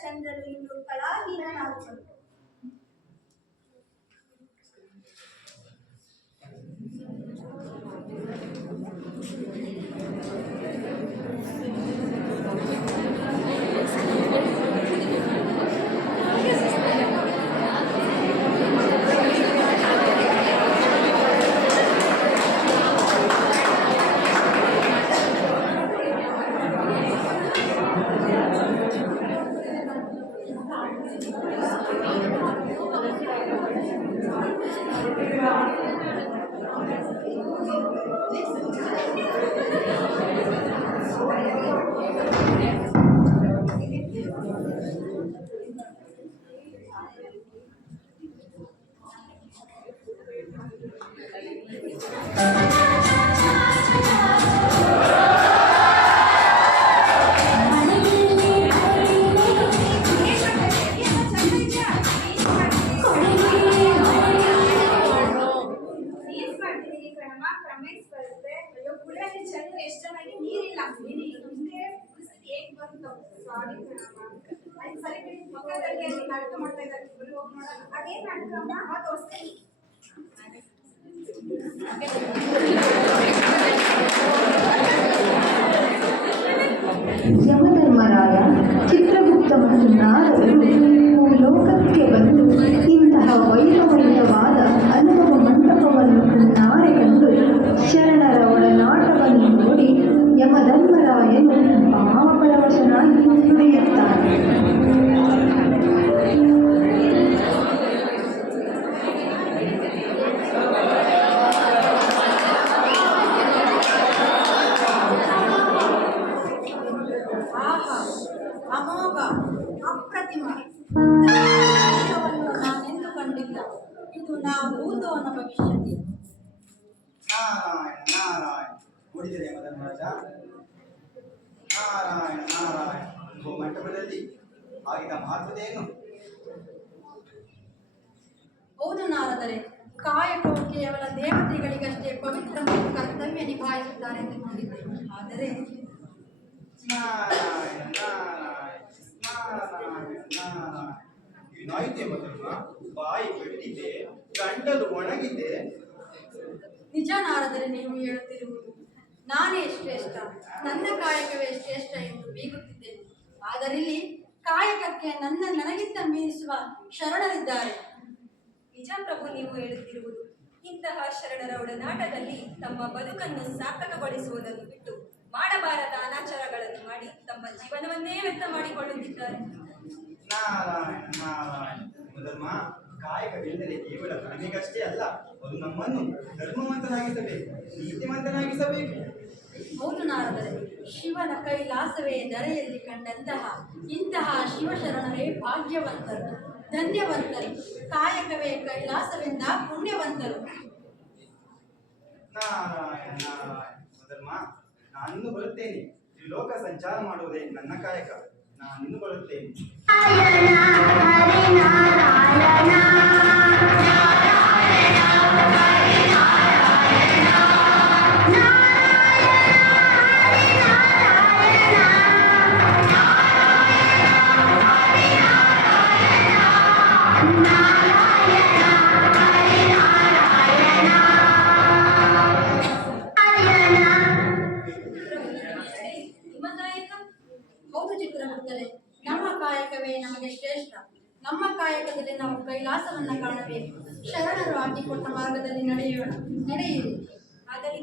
ಚಂದ್ರನು ಇಂದು ಕಲಾಹೀನನಾಗುವುದು. ಯಮಧರ್ಮರಾಯ, ಚಿತ್ರಗುಪ್ತ ಮತ್ತು ನಾರದರು ಭೂಲೋಕಕ್ಕೆ ಬಂದು ಇಂತಹ ವೈಭವಯುತವಾದ ಅನುಭವ ಮಂಟಪವನ್ನು ಕಣ್ಣಾರೆ ಕಂಡು ಶರಣರ ಒಡನಾಟವನ್ನು ನೋಡಿ ಯಮಧರ್ಮರಾಯನು ಭಾವಪರವಶನಾಗಿ ನುಡಿಯುತ್ತಾನೆ. ಅಮೋಘ, ಅಪ್ರತಿಮ, ನಾನೆಂದು ಕಂಡಿಲ್ಲ. ಇದು ನಾ ಭೂತೋನ ಭವಿಷ್ಯತಿ. ನಾರಾಯಣ ನಾರಾಯಣ. ನೋಡಿದರೆ ಮದನರಾಜ, ನಾರಾಯಣ ನಾರಾಯಣ. ಮಂಟಪದಲ್ಲಿ ಆಗಿದ ಮಹತ್ವದೇನು? ಹೌದು ನಾರದರೆ, ಕಾಯಕವು ಕೇವಲ ದೇವತೆಗಳಿಗಷ್ಟೇ ಪವಿತ್ರ ಮತ್ತು ಕರ್ತವ್ಯ ನಿಭಾಯಿಸುತ್ತಾರೆ ಎಂದುಕೊಂಡಿದ್ದೆ. ಆದರೆ ನಾರಾಯಣ ನಾರಾಯಣ ನಾರಾಯಣ ನಾರಾಯಣ. ಏನಾಯಿತೆ ಮದನ? ಬಾಯಿ ಕಟ್ಟಿದೆ, ಗಂಟಲು ಒಣಗಿದೆ. ನಿಜ ನಾರದರೆ, ನೀವು ಹೇಳುತ್ತಿರುವುದು ನಾನೇ ಶ್ರೇಷ್ಠ, ನನ್ನ ಕಾಯಕವೇ ಶ್ರೇಷ್ಠ ಎಂದು ಬೀಗುತ್ತಿದ್ದೇನೆ. ಆದರಿಲ್ಲಿ ಕಾಯಕಕ್ಕೆ ನನಗಿಂತ ಮೀರಿಸುವ ಶರಣರಿದ್ದಾರೆ. ನಿಜ ಪ್ರಭು, ನೀವು ಹೇಳುತ್ತಿರುವುದು. ಇಂತಹ ಶರಣರ ಒಡನಾಟದಲ್ಲಿ ತಮ್ಮ ಬದುಕನ್ನು ಸಾರ್ಥಕಗೊಳಿಸುವುದನ್ನು ಬಿಟ್ಟು ಮಾಡಬಾರದ ಅನಾಚಾರಗಳನ್ನು ಮಾಡಿ ತಮ್ಮ ಜೀವನವನ್ನೇ ವ್ಯರ್ಥ ಮಾಡಿಕೊಳ್ಳುತ್ತಿದ್ದಾರೆ. ನಾರಾಯಣ ನಾರಾಯಣ. ಧರ್ಮ ಕಾಯಕವೆಂದರೆ ಕೇವಲ ನಮಗಷ್ಟೇ ಅಲ್ಲ, ಅದು ನಮ್ಮನ್ನು ಧರ್ಮವಂತನಾಗಿಸಬೇಕು, ನೀತಿವಂತನಾಗಿಸಬೇಕು. ಹೌದು ನಾರದರೆ, ಶಿವನ ಕೈಲಾಸವೇ ಧರೆಯಲ್ಲಿ ಕಂಡಂತಹ ಇಂತಹ ಶಿವಶರಣರೇ ಭಾಗ್ಯವಂತರು, ಧನ್ಯವಂತರು. ಕಾಯಕವೇ ಕೈಲಾಸವೆಂದ ಪುಣ್ಯವಂತರು. ನಾರಾಯಣ ಮೊದಲ್ಮ, ನಾನಿನ್ನು ಬರುತ್ತೇನೆ. ಈ ಲೋಕ ಸಂಚಾರ ಮಾಡುವುದೇ ನನ್ನ ಕಾಯಕ. ನಾನಿನ್ನು ಬರುತ್ತೇನೆ. ನಿಮ್ಮ ಕಾಯಕ? ಹೌದು ಚಿತ್ರಗುಪ್ತರೆ, ನಮ್ಮ ಕಾಯಕವೇ ನಮಗೆ ಶ್ರೇಷ್ಠ. ನಮ್ಮ ಕಾಯಕದಲ್ಲಿ ನಾವು ಕೈಲಾಸವನ್ನ ಕಾಣಬೇಕು. ಶರಣರು ಹಾಕಿಕೊಟ್ಟ ಮಾರ್ಗದಲ್ಲಿ ನಡೆಯೋಣ. ನಡೆಯಿರಿ. ಆಗಲಿ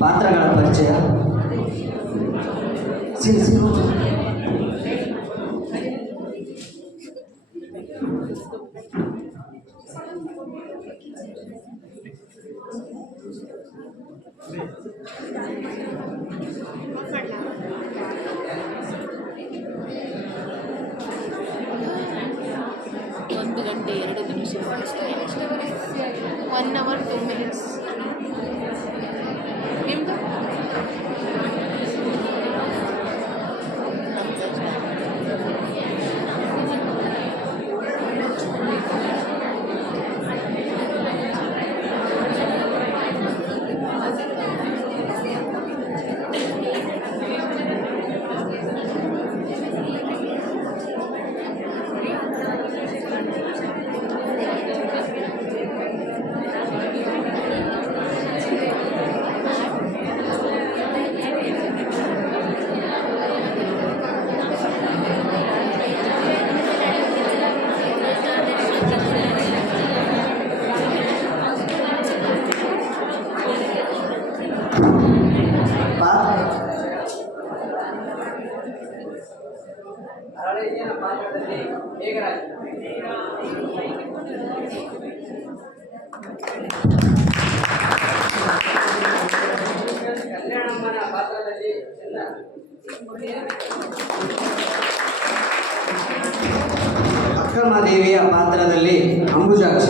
ಪಾತ್ರಗಳ ಪರಿಚಯ. ಒಂದು ಗಂಟೆ 2 ನಿಮಿಷ 1 hour 2 minutes. ನಿಮ್ಮದು ಅರಳಿನ ಪಾತ್ರದಲ್ಲಿ ಮೇಘರಾಜ್. ಕಲ್ಯಾಣಮ್ಮನ ಪಾತ್ರದಲ್ಲಿ ಚಂದ. ಅಕ್ಕಮಹಾದೇವಿಯ ಪಾತ್ರದಲ್ಲಿ ಅಂಬುಜಾಕ್ಷ.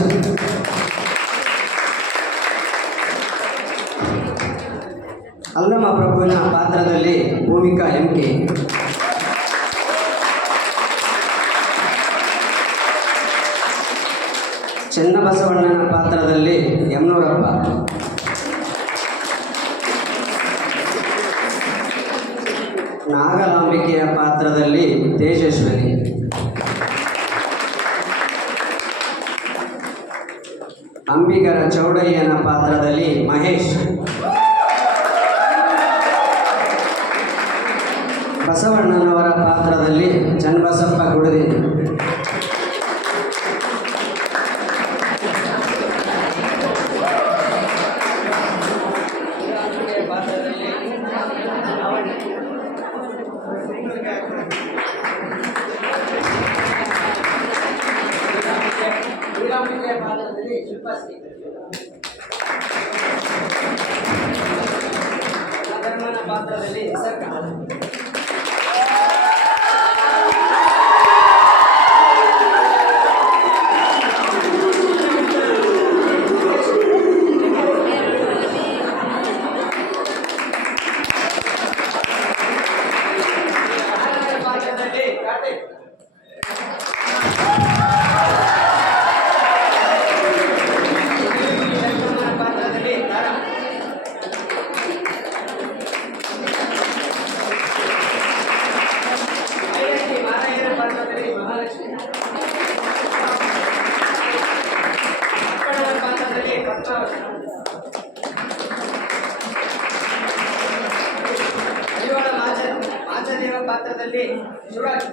ಅಲ್ಲಮ ಪ್ರಭುವಿನ ಪಾತ್ರದಲ್ಲಿ ಭೂಮಿಕಾ MK. ಚೆನ್ನಬಸವಣ್ಣನ ಪಾತ್ರದಲ್ಲಿ ಯಮನೂರಪ್ಪ. ನಾಗಲಾಂಬಿಕೆಯ ಪಾತ್ರದಲ್ಲಿ ತೇಜಸ್ವಿನಿ. ಅಂಬಿಗರ ಚೌಡಯ್ಯನ ಪಾತ್ರದಲ್ಲಿ ಮಹೇಶ್. ಬಸವಣ್ಣನವರ ಪಾತ್ರದಲ್ಲಿ ಚನ್ನಬಸಪ್ಪ ಗುಡದಿ. ಪಾತ್ರದಲ್ಲಿ ಶಿಲ್ಪಾಶ್ರೀ. ಧರ್ಮನ ಪಾತ್ರದಲ್ಲಿ ನಿಸರ್ಗ. ಪಾತ್ರದಲ್ಲಿ ಕಾರ್ತಿಕ್. ಮಾಚದೇವ ಪಾತ್ರದಲ್ಲಿ ಶಿವರಾಜ್.